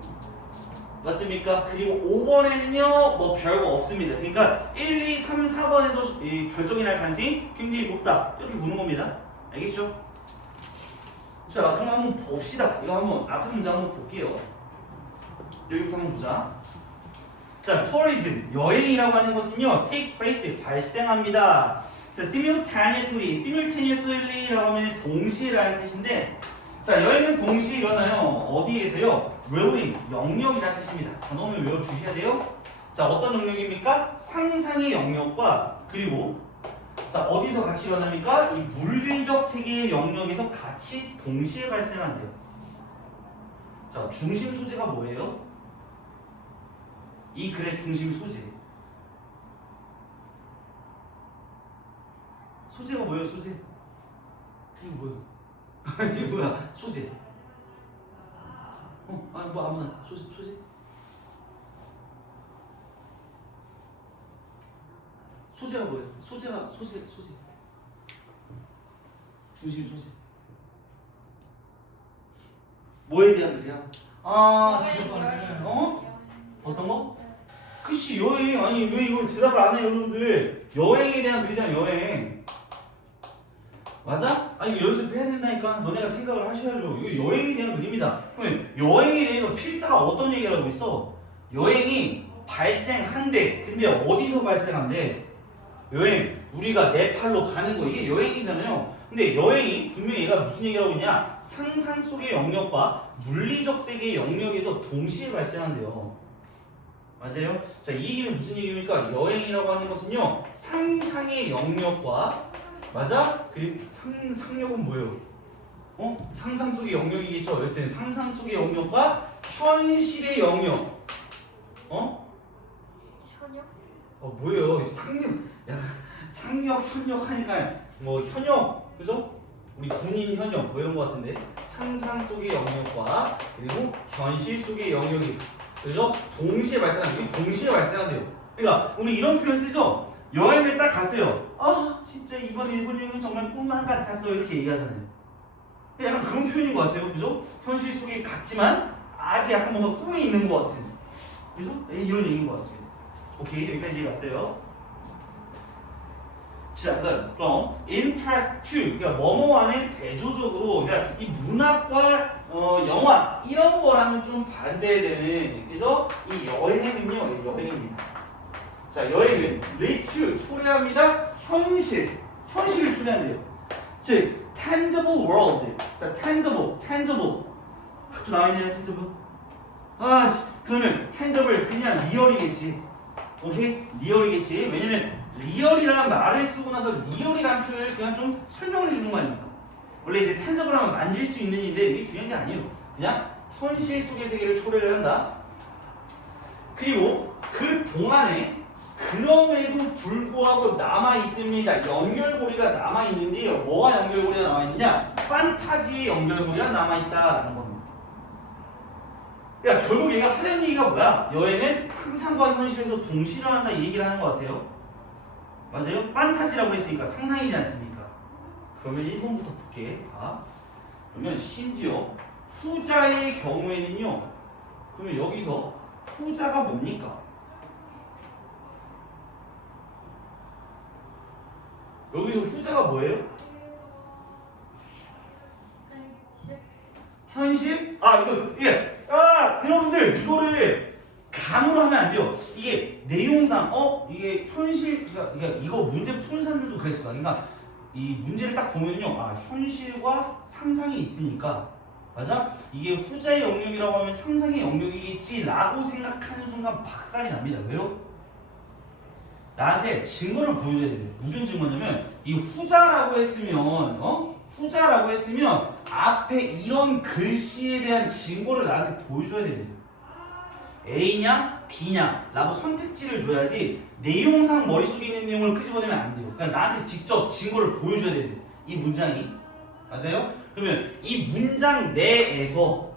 맞습니까? 그리고 5번에는요 뭐 별거 없습니다. 그러니까 1, 2, 3, 4번에서 이 결정이 날 가능성이 굉장히 높다 이렇게 보는 겁니다. 알겠죠? 자 그럼 한번 봅시다. 이거 한번 앞에 문장 한번 볼게요. 여기부터 한번 보자. 자, tourism 여행이라고 하는 것은요 take place 발생합니다. 자, simultaneously라고 하면 동시에라는 뜻인데, 자 여행은 동시에 일어나요. 어디에서요? realm 영역이라는 뜻입니다. 단어를 외워 주셔야 돼요. 자 어떤 영역입니까? 상상의 영역과 그리고 자 어디서 같이 일어납니까? 이 물리적 세계의 영역에서 같이 동시에 발생한대요. 자 중심 소재가 뭐예요? 이 글의 중심 소재. 소재가 뭐예요? 소재? 이거 뭐예요? 이게 뭐야? 소재. 아니 뭐 아무나 소재. 소재가 뭐예요? 소재. 중심 소재. 뭐에 대한 글이야? 잠깐만. 어떤 거? 그치 여행. 아니 왜 이걸 대답을 안 해요 여러분들? 여행에 대한 글이잖아 여행. 맞아? 아니 연습해야 된다니까. 너네가 생각을 하셔야죠. 이거 여행에 대한 글입니다. 그러면 여행에 대해서 필자가 어떤 얘기를 하고 있어? 여행이 발생한대. 근데 어디서 발생한대? 여행 우리가 네팔로 가는 거 이게 여행이잖아요. 근데 여행이 분명히 얘가 무슨 얘기를 하고 있냐? 상상 속의 영역과 물리적 세계의 영역에서 동시에 발생한대요. 맞아요? 자, 이 얘기는 무슨 얘기입니까? 여행이라고 하는 것은요 상상의 영역과 맞아? 그리고 상력은 뭐예요? 상상 속의 영역이겠죠. 여튼 상상 속의 영역과 현실의 영역. 현역? 뭐예요? 상력, 야, 상력, 현역 하니까 뭐 현역, 그죠? 우리 군인 현역 뭐 이런 거 같은데 상상 속의 영역과 그리고 현실 속의 영역이 있어. 그죠? 동시에 발생한대요. 이 동시에 발생한대요. 그러니까 우리 이런 표현 쓰죠. 여행을 딱 갔어요. 아 진짜 이번 일본 여행은 정말 꿈만 같았어 이렇게 얘기하잖아요. 약간 그런 표현인 것 같아요. 그죠? 현실 속에 갔지만 아직 약간 뭔가 꿈에 있는 것 같은. 그죠? 이런 얘기인 것 같습니다. 오케이 여기까지 갔어요. 자, 그럼 interest to 그러니까 뭐뭐와는 대조적으로 그러니까 이 문학과 영화 이런 거랑은 좀 반대되는 그래서 이 여행은요 여행입니다. 자 여행은 leads to 초래합니다 현실을 초래한대요. 즉 tangible world 자 tangible 각주 나와있네요 tangible 아씨 그러면 tangible 그냥 리얼이겠지. 오케이 리얼이겠지. 왜냐면 리얼이라는 말을 쓰고 나서 리얼이라는 표현을 그냥 좀 설명을 해주는 거 아닙니까? 원래 이제 탄저블 하면 만질 수 있는 일인데 이게 중요한 게 아니에요. 그냥 현실 속의 세계를 초래를 한다. 그리고 그 동안에 그럼에도 불구하고 남아있습니다. 연결고리가 남아있는데요. 뭐가 연결고리가 남아있느냐? 판타지의 연결고리가 남아있다라는 겁니다. 그러니까 결국 얘가 하려는 얘기가 뭐야? 여행은 상상과 현실에서 동시에 한다 이 얘기를 하는 것 같아요. 맞아요? 판타지라고 했으니까 상상이지 않습니까? 그러면 1번부터 볼게. 그러면 심지어 후자의 경우에는요. 그러면 여기서 후자가 뭡니까? 여기서 후자가 뭐예요? 현실? 여러분들 이거를 감으로 하면 안 돼요. 이게 내용상 이게 현실 그러니까 이거 문제 푸는 사람들도 그랬어. 그러니까 이 문제를 딱 보면요. 현실과 상상이 있으니까 맞아? 이게 후자의 영역이라고 하면 상상의 영역이겠지라고 생각하는 순간 박살이 납니다. 왜요? 나한테 증거를 보여줘야 돼요. 무슨 증거냐면 이 후자라고 했으면 후자라고 했으면 앞에 이런 글씨에 대한 증거를 나한테 보여줘야 됩니다. A냐 B냐 라고 선택지를 줘야지 내용상 머릿속에 있는 내용을 끄집어내면 안 돼요. 그러니까 나한테 직접 증거를 보여줘야 돼요. 이 문장이 맞아요? 그러면 이 문장 내에서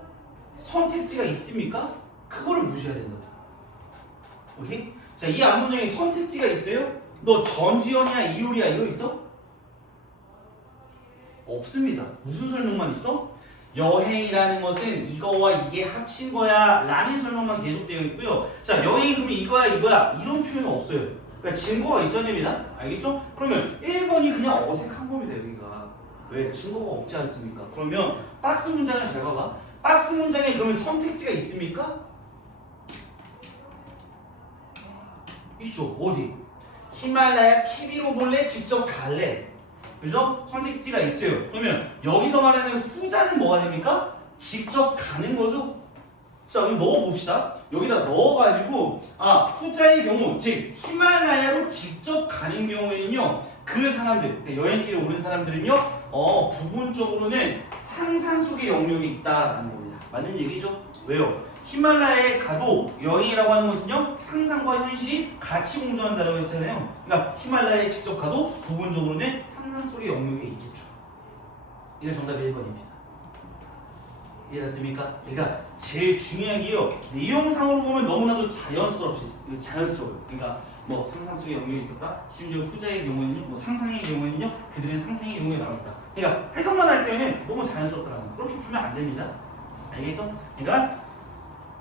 선택지가 있습니까? 그거를 보셔야 된다고. 오케이? 자, 이 앞문장에 선택지가 있어요? 너 전지현이야 이효리야 이거 있어? 없습니다. 무슨 설명만 있죠? 여행이라는 것은 이거와 이게 합친 거야 라는 설명만 계속되어 있고요. 자, 여행이 그러면 이거야 이런 표현은 없어요. 그러니까 증거가 있어야 됩니다. 알겠죠? 그러면 1번이 그냥 어색한 겁니다. 여기가 왜? 증거가 없지 않습니까? 그러면 박스 문장을 잘 봐봐. 박스 문장에 그러면 선택지가 있습니까? 있죠. 어디? 히말라야 TV로 볼래? 직접 갈래? 그죠? 선택지가 있어요. 그러면 여기서 말하는 후자는 뭐가 됩니까? 직접 가는 거죠. 자, 그럼 넣어봅시다. 여기다 넣어가지고 후자의 경우, 즉 히말라야로 직접 가는 경우에는요, 그 사람들, 여행길에 오른 사람들은요, 부분적으로는 상상 속의 영역이 있다라는 겁니다. 맞는 얘기죠? 왜요? 히말라야에 가도 여행이라고 하는 것은요, 상상과 현실이 같이 공존한다고 했잖아요. 그러니까 히말라야에 직접 가도 부분적으로는 상상 속의 영역이 있겠죠. 이게 정답 1번입니다. 이해됐습니까? 그러니까 제일 중요한 게요, 내용상으로 보면 너무나도 자연스러워요. 그러니까 뭐 상상 속의 영역이 있었다. 심지어 후자의 경우에는요, 뭐 상상의 경우에는요, 그들은 상상의 영역에 나와 있다. 그러니까 해석만 할 때는 너무 자연스럽다는 거. 그렇게 풀면 안 됩니다. 알겠죠? 그러니까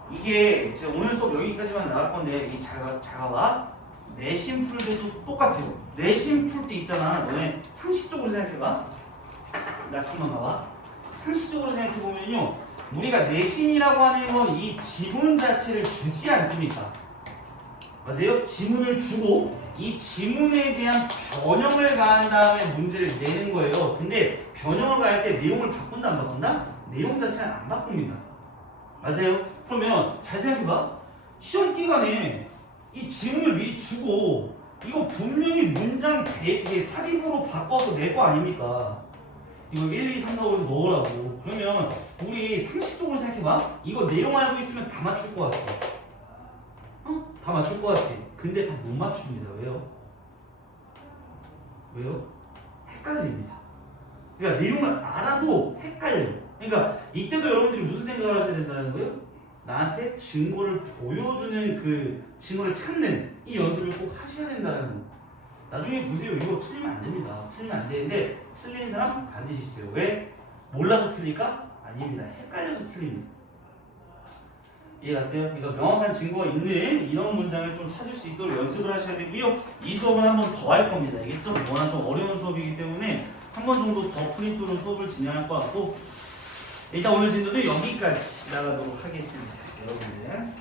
이게 제가 오늘 수업 여기까지만 나갈 건데 이 자가와 내신 풀 때도 똑같아요. 내신 풀 때 있잖아. 너네 상식적으로 생각해봐. 나 잠깐만 봐봐. 상식적으로 생각해보면요, 우리가 내신이라고 하는 건 이 지문 자체를 주지 않습니까? 맞아요? 지문을 주고 이 지문에 대한 변형을 가한 다음에 문제를 내는 거예요. 근데 변형을 가할 때 내용을 바꾼다 안 바꾼다? 내용 자체는 안 바꿉니다. 맞아요? 그러면 잘 생각해봐. 시험 기간에 이 지문을 미리 주고 이거 분명히 문장 삽입으로 바꿔서 낼 거 아닙니까? 이거 1, 2, 3, 4, 5에서 넣으라고. 그러면 우리 상식적으로 생각해봐. 이거 내용 알고 있으면 다 맞출 거 같지? 다 맞출 거 같지? 근데 다 못 맞춥니다. 왜요? 헷갈립니다. 그러니까 내용을 알아도 헷갈려요. 그러니까 이때도 여러분들이 무슨 생각을 하셔야 된다는 거예요? 나한테 증거를 보여주는 그 증거를 찾는 이 연습을 꼭 하셔야 된다는 거. 나중에 보세요. 이거 틀리면 안 됩니다. 틀리면 안 되는데 틀리는 사람 반드시 있어요. 왜? 몰라서 틀릴까? 아닙니다. 헷갈려서 틀립니다. 이해갔어요? 그러니까 명확한 증거가 있는 이런 문장을 좀 찾을 수 있도록 연습을 하셔야 되고요. 이 수업은 한 번 더 할 겁니다. 이게 좀 워낙 좀 어려운 수업이기 때문에 한 번 정도 더 프린트로 수업을 진행할 것 같고 일단 오늘 진도는 여기까지 나가도록 하겠습니다. 여러분들.